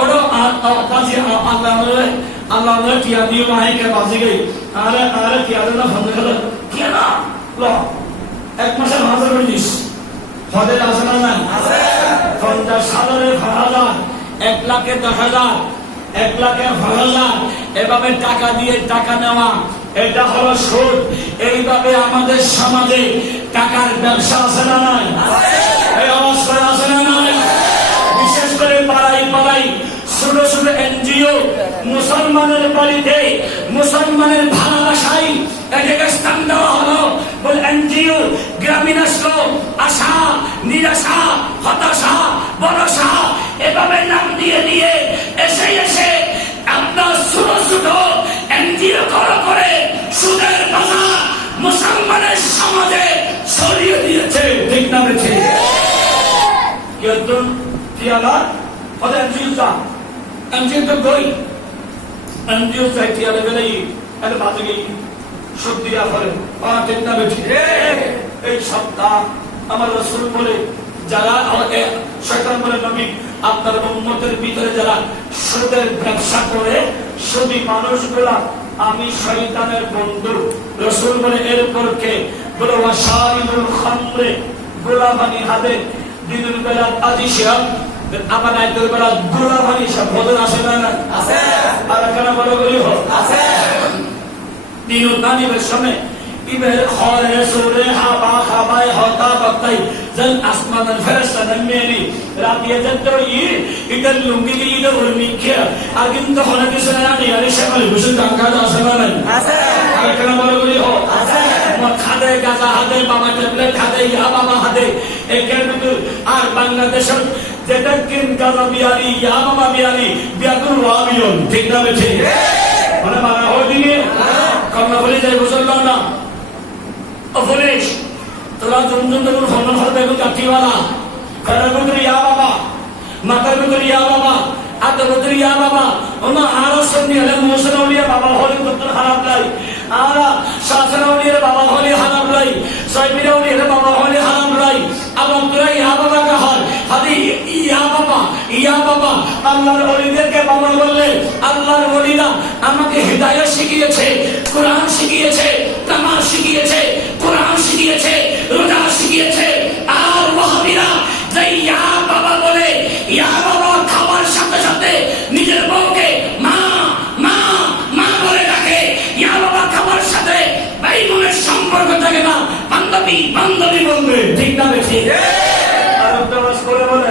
ওরা বাজি আল্লাহ টিয়া দিয়ে মাইকে বাজি গই, আরে টিয়া না ফোন করে টিয়া না ল এক মাসের হাজার বলিস হদে আছে না নাই? আছে। 50,000 10,000, 1 লাখে 10,000, 1 লাখে 10,000, এভাবে টাকা দিয়ে টাকা নেওয়া, এটা হলো সুদ। এইভাবে আমাদের সমাজে টাকার ব্যবসা আছে না নাই? এই অবস্থা আছে না নাই? বিশেষ করে পাড়াই পাড়াই ছোট ছোট এনজিও, মুসলমানের বাড়িতে মুসলমানের ভালোবাসায় এটাকে স্থান দেওয়া হলো। বল এনজিও গ্রামীণ আসলো, আশা, নিরাশা, হতাশা, বরসা, এভাবে নাম দিয়ে দিয়ে এসে আপনার ছোট ছোট এনজিও করে সুদের বাজার মুসলমানের সমাজে ছড়িয়ে দিয়েছে। ঠিক না বেঠিক? একজন টিয়ালা ওদের এনজিও তো গই এনজিও চাই টিয়ালে বেলাই এর বাজে গই সুদ দিয়া ফলে। ঠিক না বেঠিক? এই সপ্তাহ আমার রাসূল বলে, যারা শয়তান বলে, নবী আপনার উম্মতের ভিতরে যারা সুদের ব্যবসা করে, সুদী মানুষগুলা আমি শয়তানের বন্ধু। রাসূল বলে এরপর কে? বলে ওয়াশারিবুল খামরে, গোলাবানি হাদে দিনের বেলা আজি শিহাব, আবার রাতের বেলা গোলাবানি সব বদল আসে না? আছে। আর কেন বড় করি হোক? আছে। দিন নানিবের সময় ইবের খরে সুরে হাবা খাবায় হতা বক্তাই যেন আসমানের ফেরেশতা নামেনি রাতিয়ে যতই ইটার লুঙ্গি গিয়ে উর্মি খেয়া আর কিন্তু হলে কিছু না জানি আরে সেমালি বসে টাকা আছে না নাই? আছে। আর কেন বড় করি হোক? আছে। আমার খাদে গাজা হাতে বাবা ট্যাবলেট হাতে ইয়া বাবা হাতে একের ভিতর। আর বাংলাদেশের যেটা কিন গাজা বিয়ারি ইয়া বাবা বিয়ারি বিয়াকুল রাবিয়ন। ঠিক না বেঠিক? মানে মানা হয় দিনে কন্যা বলে যাই বুঝলো না পুলিশ তোরা জমজম তখন ফোন হবে এখন কাঠিওয়ালা ঘরের ভিতরে ইয়া বাবা, মাথার ভিতরে ইয়া বাবা, হাতের ভিতরে ইয়া বাবা, ওনা আরো সন্নি হলে মোহসেন আউলিয়া বাবা হলে কত খারাপ লাই, আর শাসন আউলিয়ার বাবা হলে খারাপ লাই, সাইবির আউলিয়ার বাবা হলে খারাপ লাই। আবার তোরা ইয়া বাবা কাহার হাদি ইয়া বাবা আল্লাহর ওলিদেরকে বাবা বললে, আল্লাহর ওলিরা আমাকে হিদায়াত শিখিয়েছে, কোরআন শিখিয়েছে, নামাজ শিখিয়েছে, কোরআন শিখিয়েছে, রোজা শিখিয়েছে। আর ওয়াহাবিরা যে ইয়া বাবা বলে, ইয়া বাবা খাওয়ার সাথে সাথে নিজের বউকে মা মা মা বলে ডাকে, ইয়া বাবা খাওয়ার সাথে ভাই বোনের সম্পর্ক থাকে না, বান্ধবী বান্ধবী বলবে। ঠিক না বেঠিক? আর আব্বাস করে বলে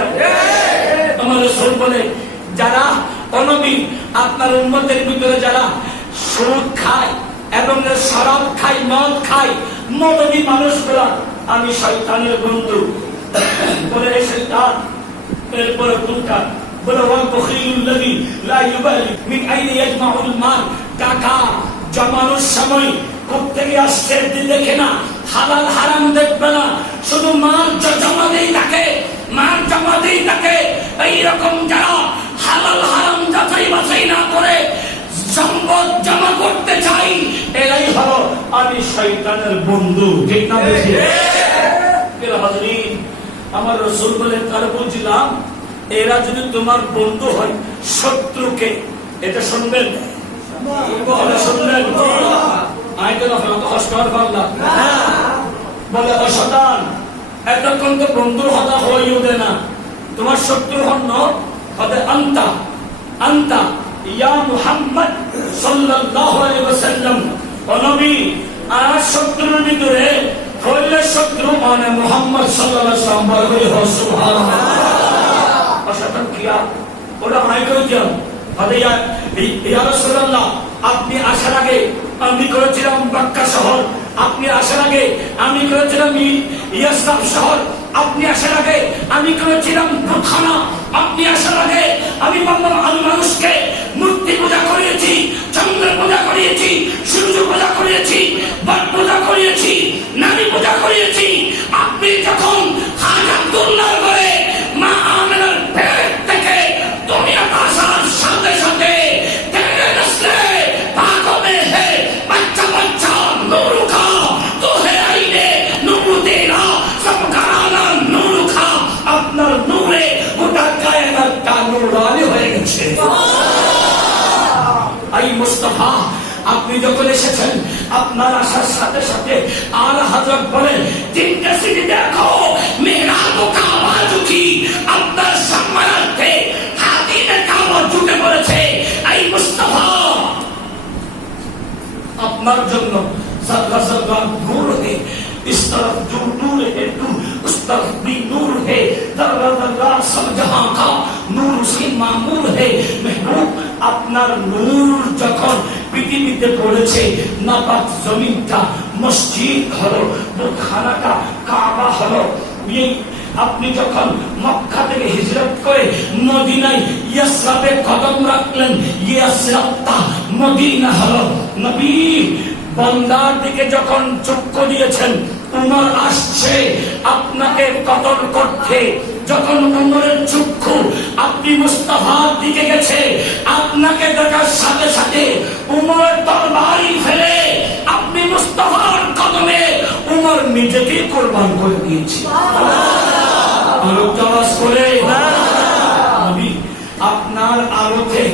আমার রাসূল বলে, যারা অনবী আপনার উম্মতের ভিতরে যারা সুদ খায় এবং শরাব খায়, মদ খায়, মদনী মানুষগুলা আমি শয়তানের বন্ধু। বলে এই শয়তান এরপরে কোনটা? বলে ওয়াল বখিলুল্লাযী লা ইউবালি মিন আইনি ইয়াজমাউল মাল, টাকা জমানোর সময় কোত্থেকে আসছে দেখে না, হালাল হারাম দেখবে না, শুধু মাল জমাতেই থাকে, মাল জমাতেই থাকে। এইরকম যারা হালাল হারাম যাচাই বাছাই না করে সম্পদ জমা করতে চাই, এরাই হলো আমি শয়তানের বন্ধু। ঠিক না বেঠিক? আমার রাসূল বলে, তার বুঝলাম এরা যদি তোমার বন্ধু হয়, শত্রুকে এটা শুনবেন, শুনবেন বলে অশতান এতক্ষণ তো বন্ধুর হতা হইও দে না, তোমার শত্রু হন হতে আন্তা আন্তা ইয়া মুহাম্মদ সাল্লাল্লাহু আলাইহি ওয়াসাল্লাম। ও নবী, আর শত্রুর ভিতরে করলে শত্রু মানে মুহাম্মদ সাল্লাল্লাহু আলাইহি ওয়াসাল্লাম বলে সুবহানাল্লাহ। অসাধারণ ক্রিয়া ওটা মাই করে দিলাম। ইয়া রাসূলুল্লাহ, আপনি আসার আগে আমি করেছিলাম মক্কা শহর, আপনি আসার আগে আমি করেছিলাম ইয়াসরাব শহর, আপনি আসার আগে আমি করেছিলাম বুতখানা, আপনি আসার আগে আমি মানুষকে মূর্তি পূজা করিয়েছি, চন্দ্র পূজা করিয়েছি, সূর্য পূজা করিয়েছি, বট পূজা করিয়েছি, নারী পূজা করিয়েছি। আপনি যখন হাজাতুল্লাহ করে মা আমেনার পেট থেকে দুনিয়া আসার সাথে সাথে আপনার নূরে গোটা কায়নাত নূরানি হয়ে গেছে। আই মুস্তাফা, আপনি যখন এসেছেন আপনার আসার সাথে সাথে আর হযরত বলেন তিনটা সিটি দেখো, মেহরাব ও কাবা জুটি আপনার সম্মানার্থে হাতিনে কাবা জুটে পড়েছে। আই মুস্তাফা, আপনার জন্য সদকা সদকা নূর है, इस तरफ जो नूर है तू उस तरफ भी नूर है, दर्रा दर्रा सब जहां का नूर से मामूर है। महबूब, আপনার নূর যখন পৃথিবীতে পড়েছে, নাপাক জমিনটা মসজিদ হলো, বুতখানাটা কাবা হলো। এই আপনি যখন মক্কা থেকে হিজরত করে মদিনায় ইয়াসরাবে কদম রাখলেন, ইয়াসরাবটা মদিনা হলো। নবী বান্দার দিকে যখন চক্ষু দিয়েছেন, উমর আসছে আপনাকে কতল করতে, যখন উমরের চক্ষু আপনি মুস্তাফার দিকে গেছে, আপনাকে দেখার সাথে সাথে উমরের তরবারি ফেলে আপনি মুস্তাফার কদমে উমর নিজেকে কোরবান করে দিয়েছে। আলোক করে নবী আপনার আলোতে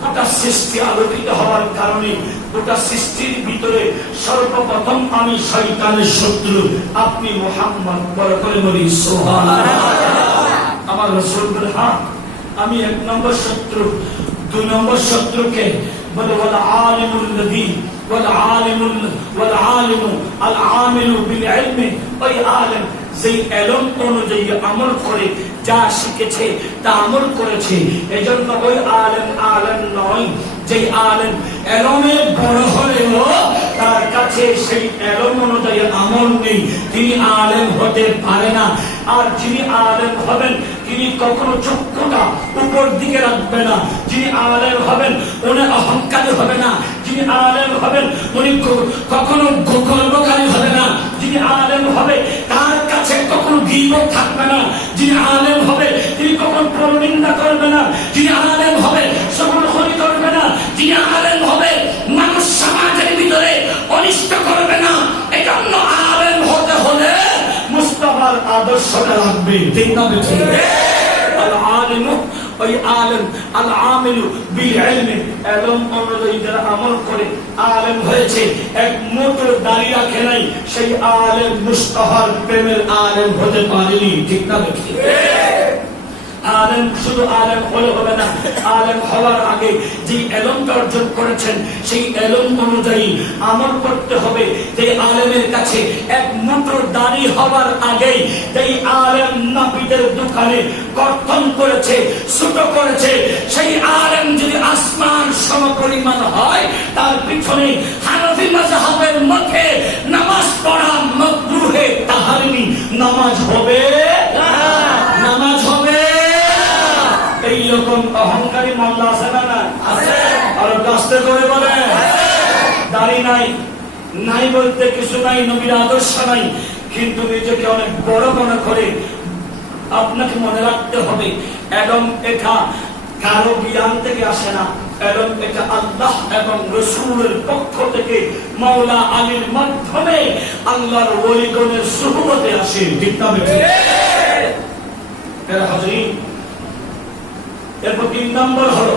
গোটা সৃষ্টি আলোকিত হওয়ার কারণে গোটা সৃষ্টির ভিতরে সর্বপ্রথম আমি শয়তানের শত্রু, আপনি মুহাম্মদ বড় করে বলি সুবহানাল্লাহ। আমার রাসূল বলে হ্যাঁ আমি এক নম্বর শত্রু। দুই নম্বর শত্রুকে বলে ওয়াল আলিমুল লাযী ওয়াল আলিমু আল আমিলু বিল ইলমি, ওই আলেম যেই ইলম অনুযায়ী আমল করে, যা শিখেছে তা আমল করেছে। এজন্য ওই আলেম নয় যে আলেম ইলমে বড় হলেও তার কাছে সেই ইলম অনুযায়ী আমল নেই, তিনি আলেম হতে পারে না। আর যিনি আলেম হবেন তিনি কখনো চক্ষুটা উপর দিকে রাখবে না। যিনি আলেম হবেন উনি অহংকারী হবে না। যিনি আলেম হবেন উনি কখনো গর্বকারী হবে না। যিনি আলেম হবে তার কাছে কখনো গীবত থাকবে না। যিনি আলেম হবে তিনি কখনো পরনিন্দা করবে না। যিনি আলেম হবে সকলখনি করবে না। যিনি আলেম হবে মানুষ সমাজের ভিতরে অনিষ্ট করবে না। এজন্য আলেম হতে হলে মুস্তাফার আদর্শটা লাগবে। ঠিক না বেঠিক? আল আলিমু, ওই আলেম আল আমিলু বিল ইলমি, ইলম অনুযায়ী যারা আমল করে আলেম হয়েছে, এক মোটর দাড়ি রাখে নাই, সেই আলেম মুস্তাফার প্রেমের আলেম হতে পারেনি। ঠিক না বেঠিক? আলেম শুধু আলেম হলে হবে না, আলেম হওয়ার আগে যে ইলমটা অর্জন করেছেন সেই ইলম অনুযায়ী আমল করতে হবে। যে আলেমের কাছে এক মাত্র দাড়ি হওয়ার আগেই যেই আলেম নাপিতের দোকানে কর্তন করেছে, ছোট করেছে, সেই আলেম যদি আসমান সমপরিমাণ হয়, তার পিছনে হানাফি মাযহাবের মতে নামাজ পড়া মাকরুহে তাহরিমি নামাজ হবে না। নামাজ হবে। এইরকম অহংকারী মোল্লা আছে না? না আছে। আর কাস্তে করে বলে দাড়ি নাই বলতে কিছু নাই, নবীর আদর্শ নাই, কিন্তু নিজেকে অনেক বড় মনে করে। আপনাকে মনে রাখতে হবে এবং এটা কারো জ্ঞান থেকে আসে না, এবং এটা আল্লাহ এবং রাসূলের পক্ষ থেকে মাওলা আলীর মাধ্যমে আল্লাহর ওলিগণের সুহবতে আসে। ঠিক না বেঠিক? হাজরিন, এরপর 3 নম্বর হলো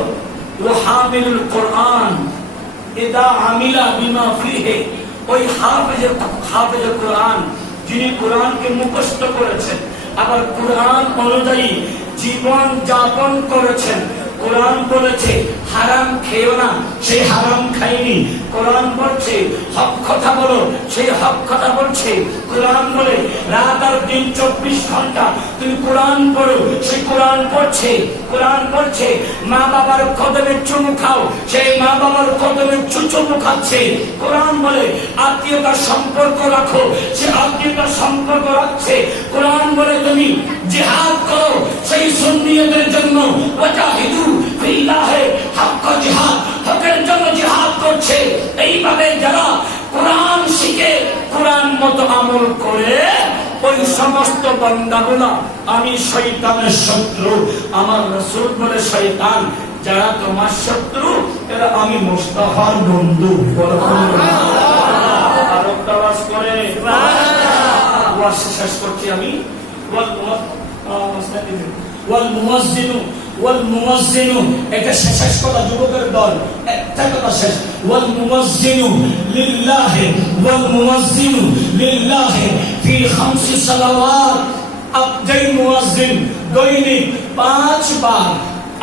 হামিলুল কোরআন ইদা আমিলা বিমা ফিহি, ওই হাফেজে কোরআন যিনি কোরআনকে মুখস্থ করেছেন, আবার কোরআন অনুযায়ী জীবন যাপন করেছেন, কোরআন বলেছে হারাম খেও না, সেই হারাম খাইনি। কোরআন বলছে হক কথা বলো, সেই হক কথা বলছে। কোরআন বলে রাত আর দিন 24 ঘন্টা তুমি কোরআন পড়ো, সেই কোরআন পড়ছে। কোরআন বলছে মা বাবার কদমে চুমু খাও, সেই মা বাবার কদমে চুমু খাচ্ছে। কোরআন বলে আত্মীয়তার সম্পর্ক রাখো, সে আত্মীয়তার সম্পর্ক রাখছে। কোরআন বলে তুমি জিহাদ করো, সেই সুন্নিয়তের জন্য ওয়াজাহিদু ফিল্লাহি হাক্কা জিহাদ, হকের জন্য জিহাদ করছে। এইভাবে যারা কোরআন শিখে কোরআন মতো আমল করে, ওই সমস্ত বান্দাগুলো আমি শয়তানের শত্রু। আমার রাসূল বলে শয়তান যারা তোমার শত্রু এরা আমি মুস্তাফার বন্ধু। আওয়াজ করে ওয়াজ শেষ করছি আমি। এটা শেষ কথা যুবকের দল, একটা কথা শেষ। ওয়াল মুয়াজ্জিনু লিল্লাহি ওয়াল মুয়াজ্জিনু লিল্লাহি ফি 5 সালাওয়াত। যেই মুয়াজ্জিন দৈনিক 5 বার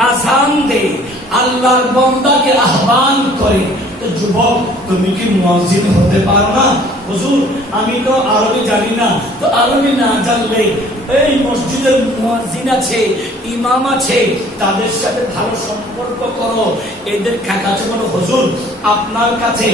আযান দেয়, আল্লাহর বান্দাকে আহ্বান করে। যুবক তুমি কি মুয়াজ্জিন হতে পারো না? হুজুর আমি তো আরবি জানি না। তো আরবি না জানলে এই মসজিদের মুয়াজ্জিন আছে, ইমাম আছে, তাদের সাথে ভালো সম্পর্ক করো। এদের কাছে বলো হুজুর আপনার কাছে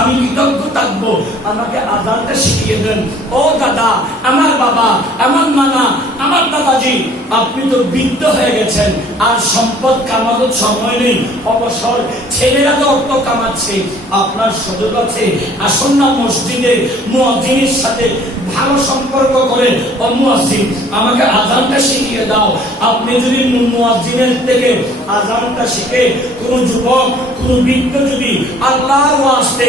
আমি কৃতজ্ঞ থাকবো, আমাকে আযানটা শিখিয়ে দেন। ও দাদা, আমার বাবা, আমার নানা, আমার দাদাজি, আপনি তো বৃদ্ধ হয়ে গেছেন, আর সম্পদ কামানোর সময় নেই, অবসর। ছেলেরা তো অর্থ কামাচ্ছে, আপনার সুযোগ আছে। আসুন না মসজিদে মুয়াজ্জিনের সাথে ভালো সম্পর্ক করে, ও মুয়াজ্জিন আমাকে আযানটা শিখিয়ে দাও। আপনি যদি মুয়াজ্জিনের থেকে আযানটা শিখে কোন যুবক, কোন বৃদ্ধ যদি আল্লাহর ওয়াস্তে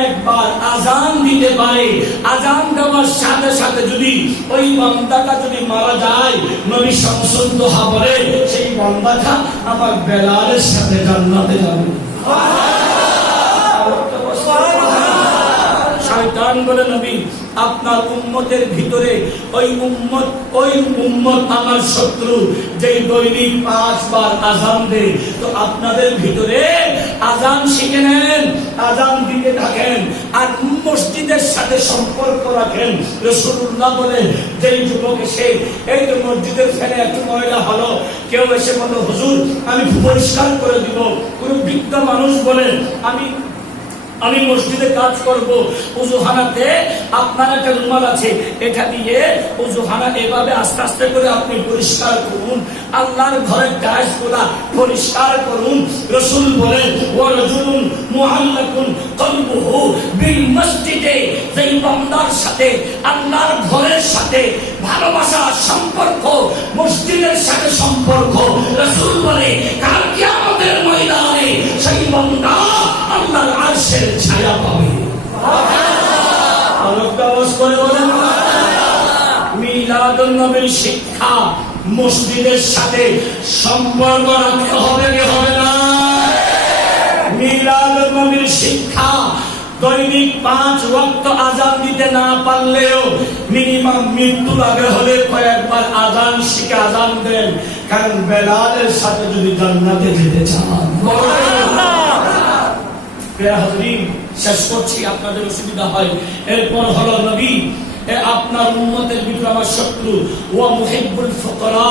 একবার আযান দিতে পারে, আযান দেওয়ার সাথে সাথে যদি ওই বান্দাটা যদি মারা যায়, নবী শামসুদ দোহা বলে সেই বান্দাটা আমার বেলালের সাথে জান্নাতে যাবে। শয়তান বলে নবী আপনার উম্মতের ভিতরে ওই উম্মত আমার শত্রু, যে দৈনিক 5 বার আযান দেয়। তো আপনাদের ভিতরে আযান শিখে নেন, আযান দিতে থাকেন, আর মসজিদের সাথে সম্পর্ক রাখেন। রাসূলুল্লাহ বলে যেই যুবক এসে এই তো মসজিদের ফেলে একটু ময়লা হলো, কেউ এসে বলল হুজুর আমি পরিষ্কার করে দিব। কোন বৃদ্ধ মানুষ বলেন আমি মসজিদে কাজ করব, ওযুখানাতে আপনার একটা রুমাল আছে, এটা দিয়ে ওযুখানা এভাবে আস্তে আস্তে করে আপনি পরিষ্কার করুন, আল্লাহর ঘরের কাজগুলা পরিষ্কার করুন। রাসূল বলেন ওয়া রাজুলুন মুআল্লাকুন কলবুহু বিল মসজিদে, যেই বান্দার সাথে আল্লাহর ঘরের সাথে ভালোবাসা সম্পর্ক, মসজিদের সাথে সম্পর্ক, রাসূল বলে কাল কিয়ামতের ময়দানে সেই বান্দা আল্লাহর আরশের ছায়া পাবে। আওয়াজ করে বলেন মিলাদুন নবীর শিক্ষা মসজিদের সাথে সম্পর্ক রাখতে হবে কি হবে না? মিলাদুন নবীর শিক্ষা দৈনিক 5 ওয়াক্ত আযান দিতে না পারলেও মিনিমাম মৃত্যুর আগে হলে কয়েকবার আযান শিখে আযান দেন, কারণ বেলালের সাথে যদি জান্নাতে যেতে চান। শেষ করছি, আপনাদের অসুবিধা হয়। এরপর হলো নবী আপনার উম্মতের ভিতরে আমার শত্রু ওয়া মুহিব্বুল ফুকারা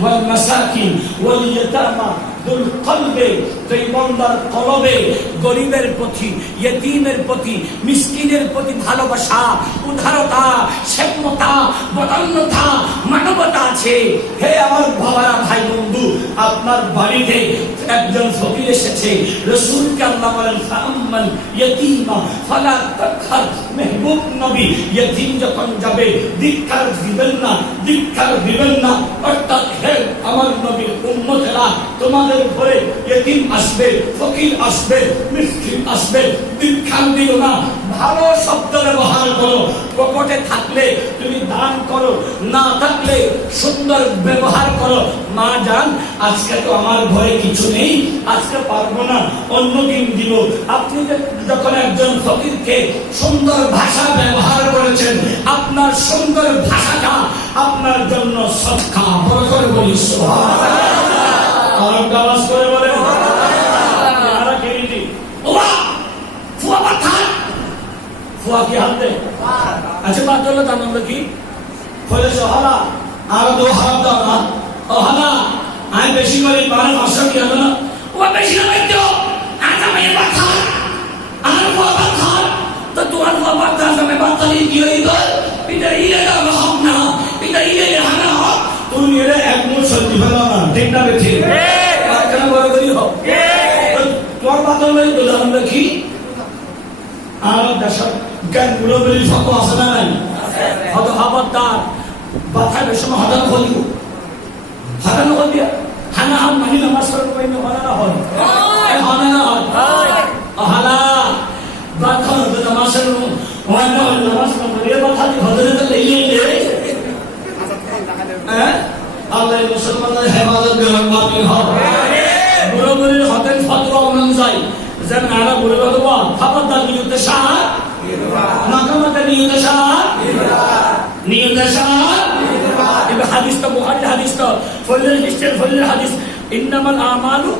ওয়াল মাসাকিন ওয়াল ইয়াতামা দুল কলবে, যেই বান্দার কলবে গরিবের প্রতি, ইয়েতিমের প্রতি, মিসকিনের প্রতি ভালোবাসা, উদারতা, সেবমতা, বদান্যতা, মানবতা আছে। হে আমার বাবারা, ভাই বন্ধু, আপনার বাড়িতে একজন ফকির এসেছে, রাসূলকে আল্লাহ বলেন ফাআম্মাল ইয়াতীমা ফালা তাকহার। মেহবুব নবী ইয়েতিম যখন যাবে ধিক্কার দিবেন না, ধিক্কার দিবেন না। অর্থাৎ হে আমার নবীর উম্মতেরা, তোমাদের ঘরে ইয়েতিম আসবে, ফকির আসবে, মিসকিন আসবে, ধিক্কার দিও না, ভালো শব্দ ব্যবহার করো। পকেটে থাকলে তুমি দান করো, না থাকলে সুন্দর ব্যবহার করো। মা জান আজকে তো আমার ঘরে কিছু নেই, আজকে পারবো না, অন্যদিন দিব। আপনি যখন একজন ফকিরকে সুন্দর ভাষা ব্যবহার করেছেন, আপনার সুন্দর ভাষাটা আপনার জন্য সদকা। বড় করে বলি সুবহানাল্লাহ। আর একটা আওয়াজ করে বলে আর কে দিদি ওয়া ফুয়া পাথা ফুয়া কি হাতে আচ্ছা বাদ হলো তার নাম কি ফলে সহালা আর দো হাত দাও না ও হালা আমি বেশি করে 12 মাস কি হলো না ও বেশি না বাইতো আটা মেয়ে পাথা আর ফুয়া পাথা তো তোমার ফুয়া পাথা আমি পাথালি কি হইব এটা ইলে না হক না এটা ইলে হানা হক তুমি এর এক মুঠ সত্যি ফেলো না ঠিক না বেঠি আর কেন বড় করি হোক তোমার পাথর লই বললাম কি আর দেশ জ্ঞান গুলো বলি ফটো আছে না নাই ফটো খবরদার বাথা বেশম হাদান হলিও হাদান হলিয়া হানা হাম মানি নামাজ পড়ো কই না হানা হয় এই হানা না হয় হালা বাথা তো নামাজ পড়ো ওয়ানা নামাজ পড়ো বাথা দি হযরত লাইলে আল্লাহ মুসলমানদের হেফাজত করেন আমিন বুড়ো বুড়ির হতেন ফতোয়া অনুযায়ী যায় যেন আরা বুড়ো বাবা খবরদার নিয়ত শাহ মাকামাতে নিয়ত শাহ নিয়ত শাহ এই হাদিস তো বুখারী হাদিস তো ফজলের হিস্ট্রি ফজলের হাদিস ইন্নামাল আমালু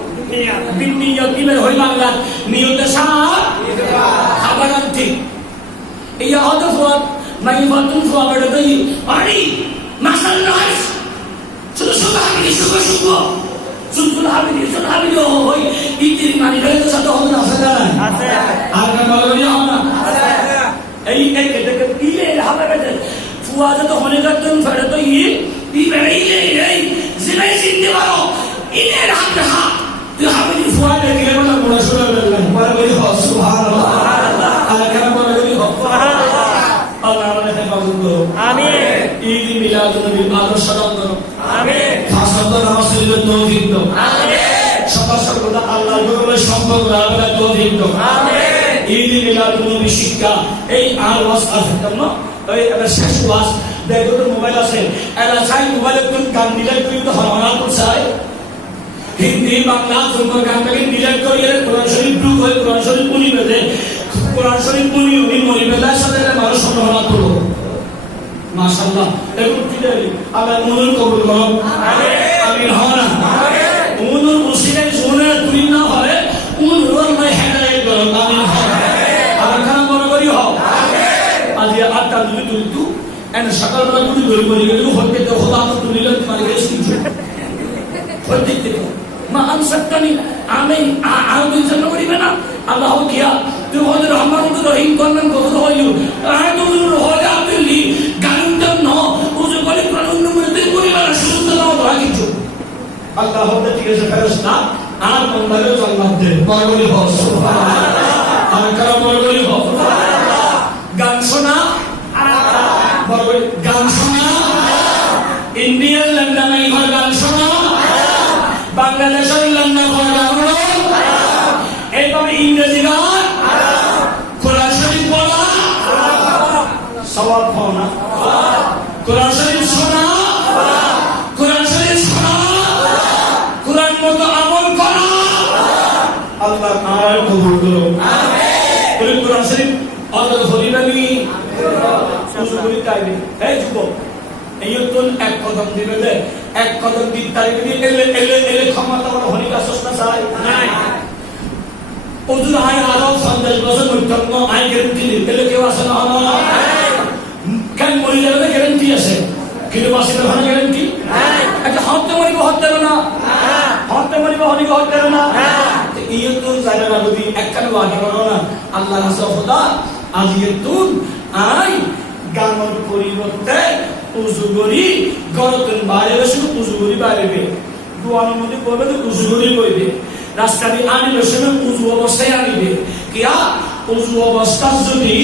বিন্নিয়াত ইবের হই বাংলা নিয়ত শাহ খাবারান ঠিক এই হদফ মাই ফাতুন ফুয়াবড় দই আরি মাসাল নাইস শুধু শুধু হাবিলি শুধু শুধু শুধু হাবিলি হই ইতির মানি ধরে তো সাথে হবে না আছে আর কেন বলি না এই এই কেটে ইলে হবে বেদে ফুয়া তো হনে করতেন ফেরে তো ই বেড়ে ইলে এই জিনাই জিন্দে বারো ইলে রাত হা তুই হাবিলি ফুয়া দেখে বলা বড় শুনে বললেন বড় বলি সুবহানাল্লাহ আর কেন বলি সুবহানাল্লাহ আল্লাহ আমাদের হেফাজত করো আমিন ঈদ মিলাদুন নবী আদর্শ দান করো আমিন খাসত নামাজ পড়তে তৌফিক দাও আমিন সবার সর্বদা আল্লাহর গৌরবের সম্পর্ক রাখার তৌফিক দাও আমিন ঈদ মিলাদুন নবী শিক্ষা এই আর ওয়াজ আছে না এই এবার শেষ ওয়াজ দেখো তো মোবাইল আছে এলা চাই মোবাইলে তুই গান দিলে তুই তো হারানা করছাই হিন্দি বাংলা জঙ্গল গানটাকে ডিলিট করিয়ে কোরআন শরীফ ডুব হয়ে কোরআন শরীফ মুনি বেঁধে কোরআন শরীফ মুনি মুনি বেঁধার সাথে মানুষ সম্ভাবনা করো মাশাআল্লাহ এগুলো কি দেবে আল্লাহ মনুর কবুল করো আমিন আমিন হনা আমিন মনুর মুসিলে শুনে তুই না হয় মনুর আল্লাহ হেদায়েত করো আমিন হনা আর খান মনে করি হও আমিন আজ আটটা দুই তু এন্ড সকালবেলা দুই বলি গেল হতে তো খোদা তো তুমি লাগতে মানে গেছি হতে দিতে মা আনসাতনি আমি আউদিন জন্য করিবে না আল্লাহ কিয়া তুই ওদের রহমানুর রহিম করবেন কত হইও আয়াতুল হজা আব্দুল্লি গানুন ন উজু বলি কানুন মধ্যে পরিবার সুন্দর দাও রাখিছো আল্লাহ হতে ঠিক আছে ফেরেশতা আর বন্দারে জান্নাত দে বলি হও সুবহানাল্লাহ আর কারা বলি হও সুবহানাল্লাহ গান শোনা বলি গান শোনা ইন্ডিয়ান লন্ডনে ঘর গান শোনা বাংলাদেশের লন্ডন ঘর গান এইভাবে ইংরেজি গান কোরআন শরীফ পড়া সওয়াব পাও না কোরআন শরীফ শোনা কোরআন শরীফ শোনা কোরআন মতো আমল করা আল্লাহ আর কবুল করো আমিন কোরআন শরীফ আল্লাহ হরিবানি সুসুরি তাইবে এই যুবক এই তো এক কদম দিবে দে এক কদম দিতে তাইবে এলে এলে এলে ক্ষমতা বড় হরিকা সস্তা চাই নাই ওজুর আয় আরো 50 বছর মধ্যম আয় গ্যারান্টি দিলে কেউ আসে না না কেন মরি যাবে গ্যারান্টি আছে কিন্তু বাসির ভালো গ্যারান্টি নাই একটা হত্যা মরিব হত্যা না হত্যা মরিব হরিব হত্যা না এই তো জায়গা না যদি একখানে বাকি করো না আল্লাহ রাসূল খোদা আজকে তুই আই গামর পরিবর্তে উজু করি গরতন বাইরে বসে উজু করি বাইরে দুয়ানোর মধ্যে পড়বে তো উজু করি কইবে রাস্তাটি আনিলে সময় উজু অবস্থায় আনিবে কিয়া উজু অবস্থা যদি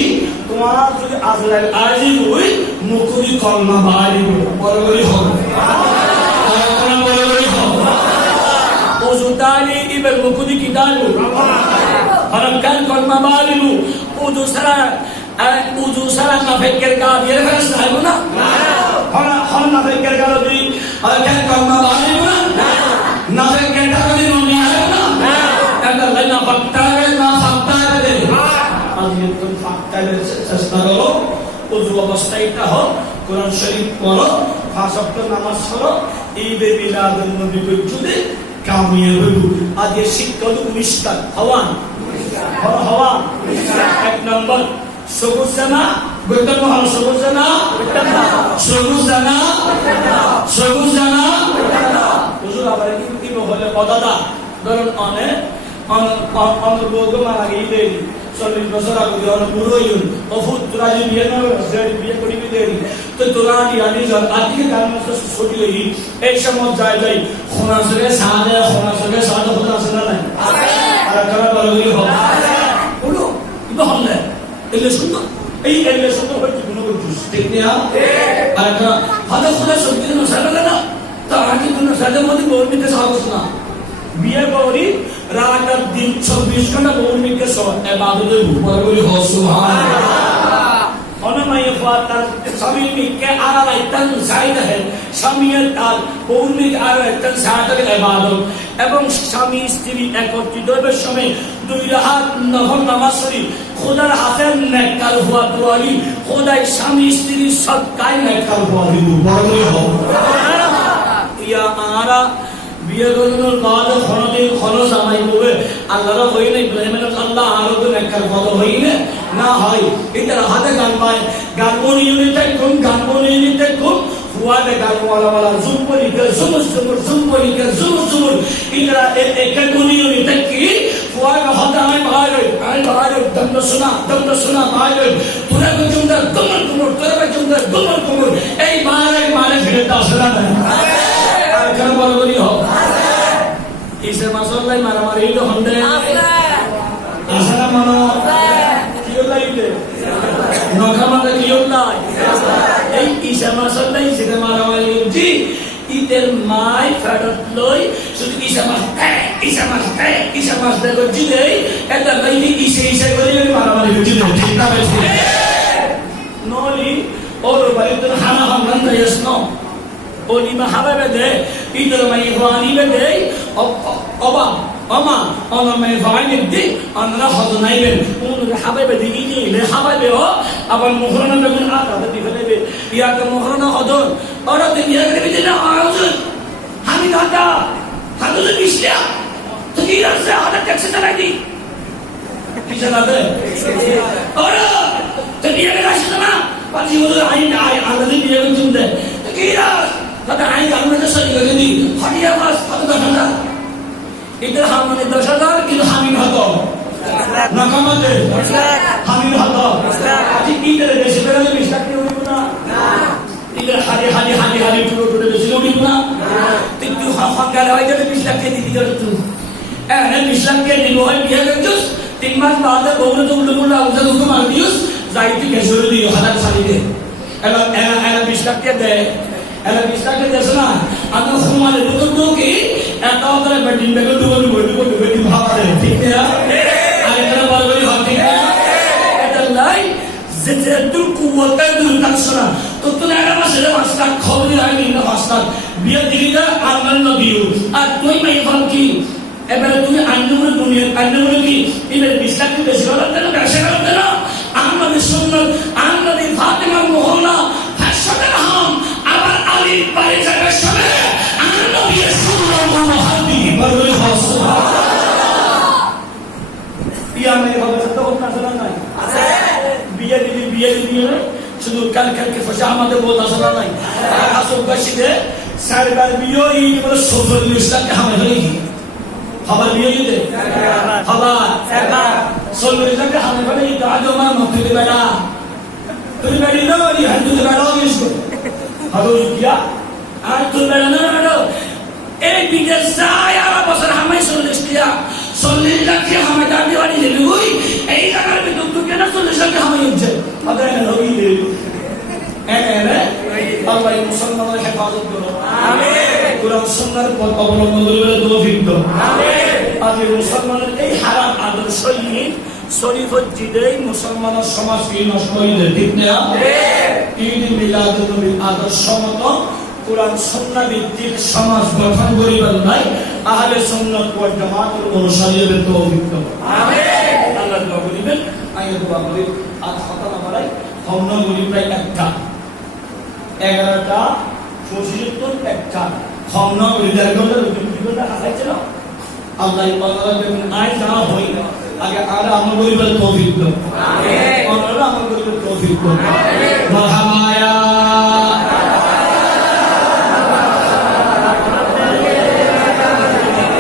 তোমার যদি আজরাইল আজি হই মুকুরি কলমা বাড়িব বলবলি হবে কোন বলবলি হবে উজু দালি ইবের মুকুরি কি দালু হারাম কাল কলমা বাড়িব উজু সারা না ফেকের কা দিয়ে ফেরস নাইব না হনা হনা ফেকের কা দি আর কাল কলমা বাড়িব না না ফেকের কা দি নুনি আইব না না ফাক্তারে না ফাক্তারে আজকে তুমি ফাক্তারে চেষ্টা করো ওযু অবস্থায়টা হোক কোরআন শরীফ পড়ো 5 ওয়াক্ত নামাজ পড়ো ঈদে মিলাদুন নবী যদি কামিয়ে হইব আজ শিক্ষা পরিষ্কার হওয়ান হওয়া 1 নম্বর সবুজ জানা গোটা মহান সবুজ জানা হুজুর আবার কি হলে পদাদা ধরুন অনেক বউকে মারা গিয়ে 40 বছর আগে যখন বুড়ো হইল অফুত তোরা যে বিয়ে না বিয়ে করিবি দেরি তো তোরা আনি যান আজকে গান মাস্টার ছুটি হই এই সময় যাই খোনাসরে সাদে হতে আসে না নাই আর কারা বড় হই হবে বলো কি হলে এলে সুন্দর এই এলে সুন্দর হইতে কোনো কিছু ঠিক না আর কারা হাতে খোদা সত্যি না সারা না তো আগে কোনো সাদে মধ্যে বলতে সাহস না বিয়ে করি রাত আর দিন 24 ঘন্টা বউমিকে ইবাদতে উপরে হয় সুবহানাল্লাহ অনমায় ফাতার স্বামী মিকে আরাইতান সাইদ হে স্বামীর তার বউমিক আরাইতান সাইদের ইবাদত এবং স্বামী স্ত্রী একত্রিত হবার সময় দুই রাকাত নফল নামাজ পড়ি খোদার হাতের নেককার হওয়া দুয়ারি খোদাই স্বামী স্ত্রী সদকায় নেককার হওয়া দিব বড় হয় ইয়া আরা বিয়ে করনোর বাদ খনদিন খরচ আমাই বলে আল্লাহর হইলে ইব্রাহিমের আল্লাহ আরো তো নেককার ফল হইলে না হয় এটা হাতে গান পায় গান বনিতে কোন ফুয়াদে গান ওয়ালা জুমপরিকে জুমপরিকে ইকরা একে বনিতে কি ফুয়াদে হাতে আমি বাইরে দম শোনা বাইরে তোরা কজুমদা দমন কুমর এই মারে ফিরে দাসরা না কেন বড় করি হোক ইসে মাসাল্লাই মারামারি তো হন্দে আসলে মানো কি লাইতে নখামাতে কি লাই এই ইসে মাসাল্লাই ইসে মারামারি জি ইতের মাই ফেরত লই শুধু ইসে মাস দেখো জি দেই এটা লাইতে ইসে করে মারামারি জি দেই ঠিক না বেশি নলি ওর বাড়িতে হানা হামলান তাইস ন Oni mahabe de idar mai vani de oba ama ona mai vani de anra hodnai ben un hababe de ide le hababe o aban muhrana be gun ata de fele ya ka muhrana hodon ora de ya de de na azun hami hata hadu de bisla to ira se hada taxi chalai di kisana de ora to biye de rashna pati ho ai ala de biye gun tumde to ira তাতে আইন কানুনে sorry করে দি হরিয়া মাস কত 10,000 ইতর Haman 10,000 কিন্তু Hamill হতো নাকামাতে Hamill হতো আজি ইতর দেশে বেরলে মিস্টার কি হইব না ইতর হালি পুরো দেশে হইব না কিন্তু হাঙ্গালে হয় যে মিস্টার কে দিদি করে তুই এনে মিস্টার কে দিব হয় বিয়ে করছস 3 মাস বাদে বউরে তো উল্টো উল্টো আউজা দুটো মার দিউস যাইতি বেসরে দিও হাজার সারিতে এলা মিস্টার কে দে এলা বিস্তাকে দেশনা আদা সুমালে দুটো কি এত করে বেটিন বেগো দুটো বেটি ভাবে ঠিক না আরে কেন বলবি হতি এটা লাই যেতে দুল কুওয়াতে দুল তাকসনা তো তুমি একটা মাসে মাস্টার খবর আইনি না মাস্টার বিয়ে দিলিটা আনন্দ নদিও আর তুই মাই ফল কি এবারে তুমি আনন্দ দুনিয়া আনন্দ কি এবারে বিস্তাকে বেশি হলো না বেশি হলো না আমাদের সুন্নাত আমাদের ফাতেমা মোহনা হাসনের হাম আবার আলী বাড়ি যাবার সময় নবী সাল্লাল্লাহু আলাইহি বললেন সুবহানাল্লাহ বিয়া মেয়ে হবে তো না নাই আছে বিয়ে দিবি শুধু কালকে ফসা আমাদের বহুত আসলে নাই আসল বাসিতে সারবার বিয়ে এই বলে 40 টাকা হামে হই খবর বিয়ে দিতে খবর একবার 40 টাকা হামে হই তো আজ আমার নথি বেটা তুই বেটি না এই হাত তুই বেটা ইউজ কর হাদু কিয়া আর তুই বেটা না বেটা এই বিদেশ যায় আর বছর হামে 40 টাকা 40 টাকা হামে দাবি বাড়ি লই এই জায়গার ভিতর তুই কেন 40 টাকা হামে ইচ্ছে আদা না হই রে এনে আল্লাহ মুসলমানদের হেফাজত করো আমিন কুরআন সুন্নাহর পথ অবলম্বন করে তৌফিক দাও আমিন আজ মুসলমানদের এই হারাম আদর্শ নিয়ে শরীফত জিদেই মুসলমানের সমাজকে নষ্ট হয়ে যায় ঠিক না ঈদ মিলাদুন নবীর আদর্শ মতো কুরআন সুন্নাহ ভিত্তিক সমাজ গঠন করিবার নাই আহলে সুন্নাত ওয়াল জামাতের অনুসারীদের তৌফিক দাও আমিন আল্লাহ দোয়া করিবেন আইয়ো দোয়া করি আজ খতম আমালাই হমনা গরি প্রায় একটা 11টা 75 একটা খন্ন হৃদয় গন্ধ দুটো খাইছে না আল্লাহ পাওয়ালা দেবেন আই যা হই আগে আর আমল করিবার তৌফিক দাও আমিন আমল করিবার তৌফিক দাও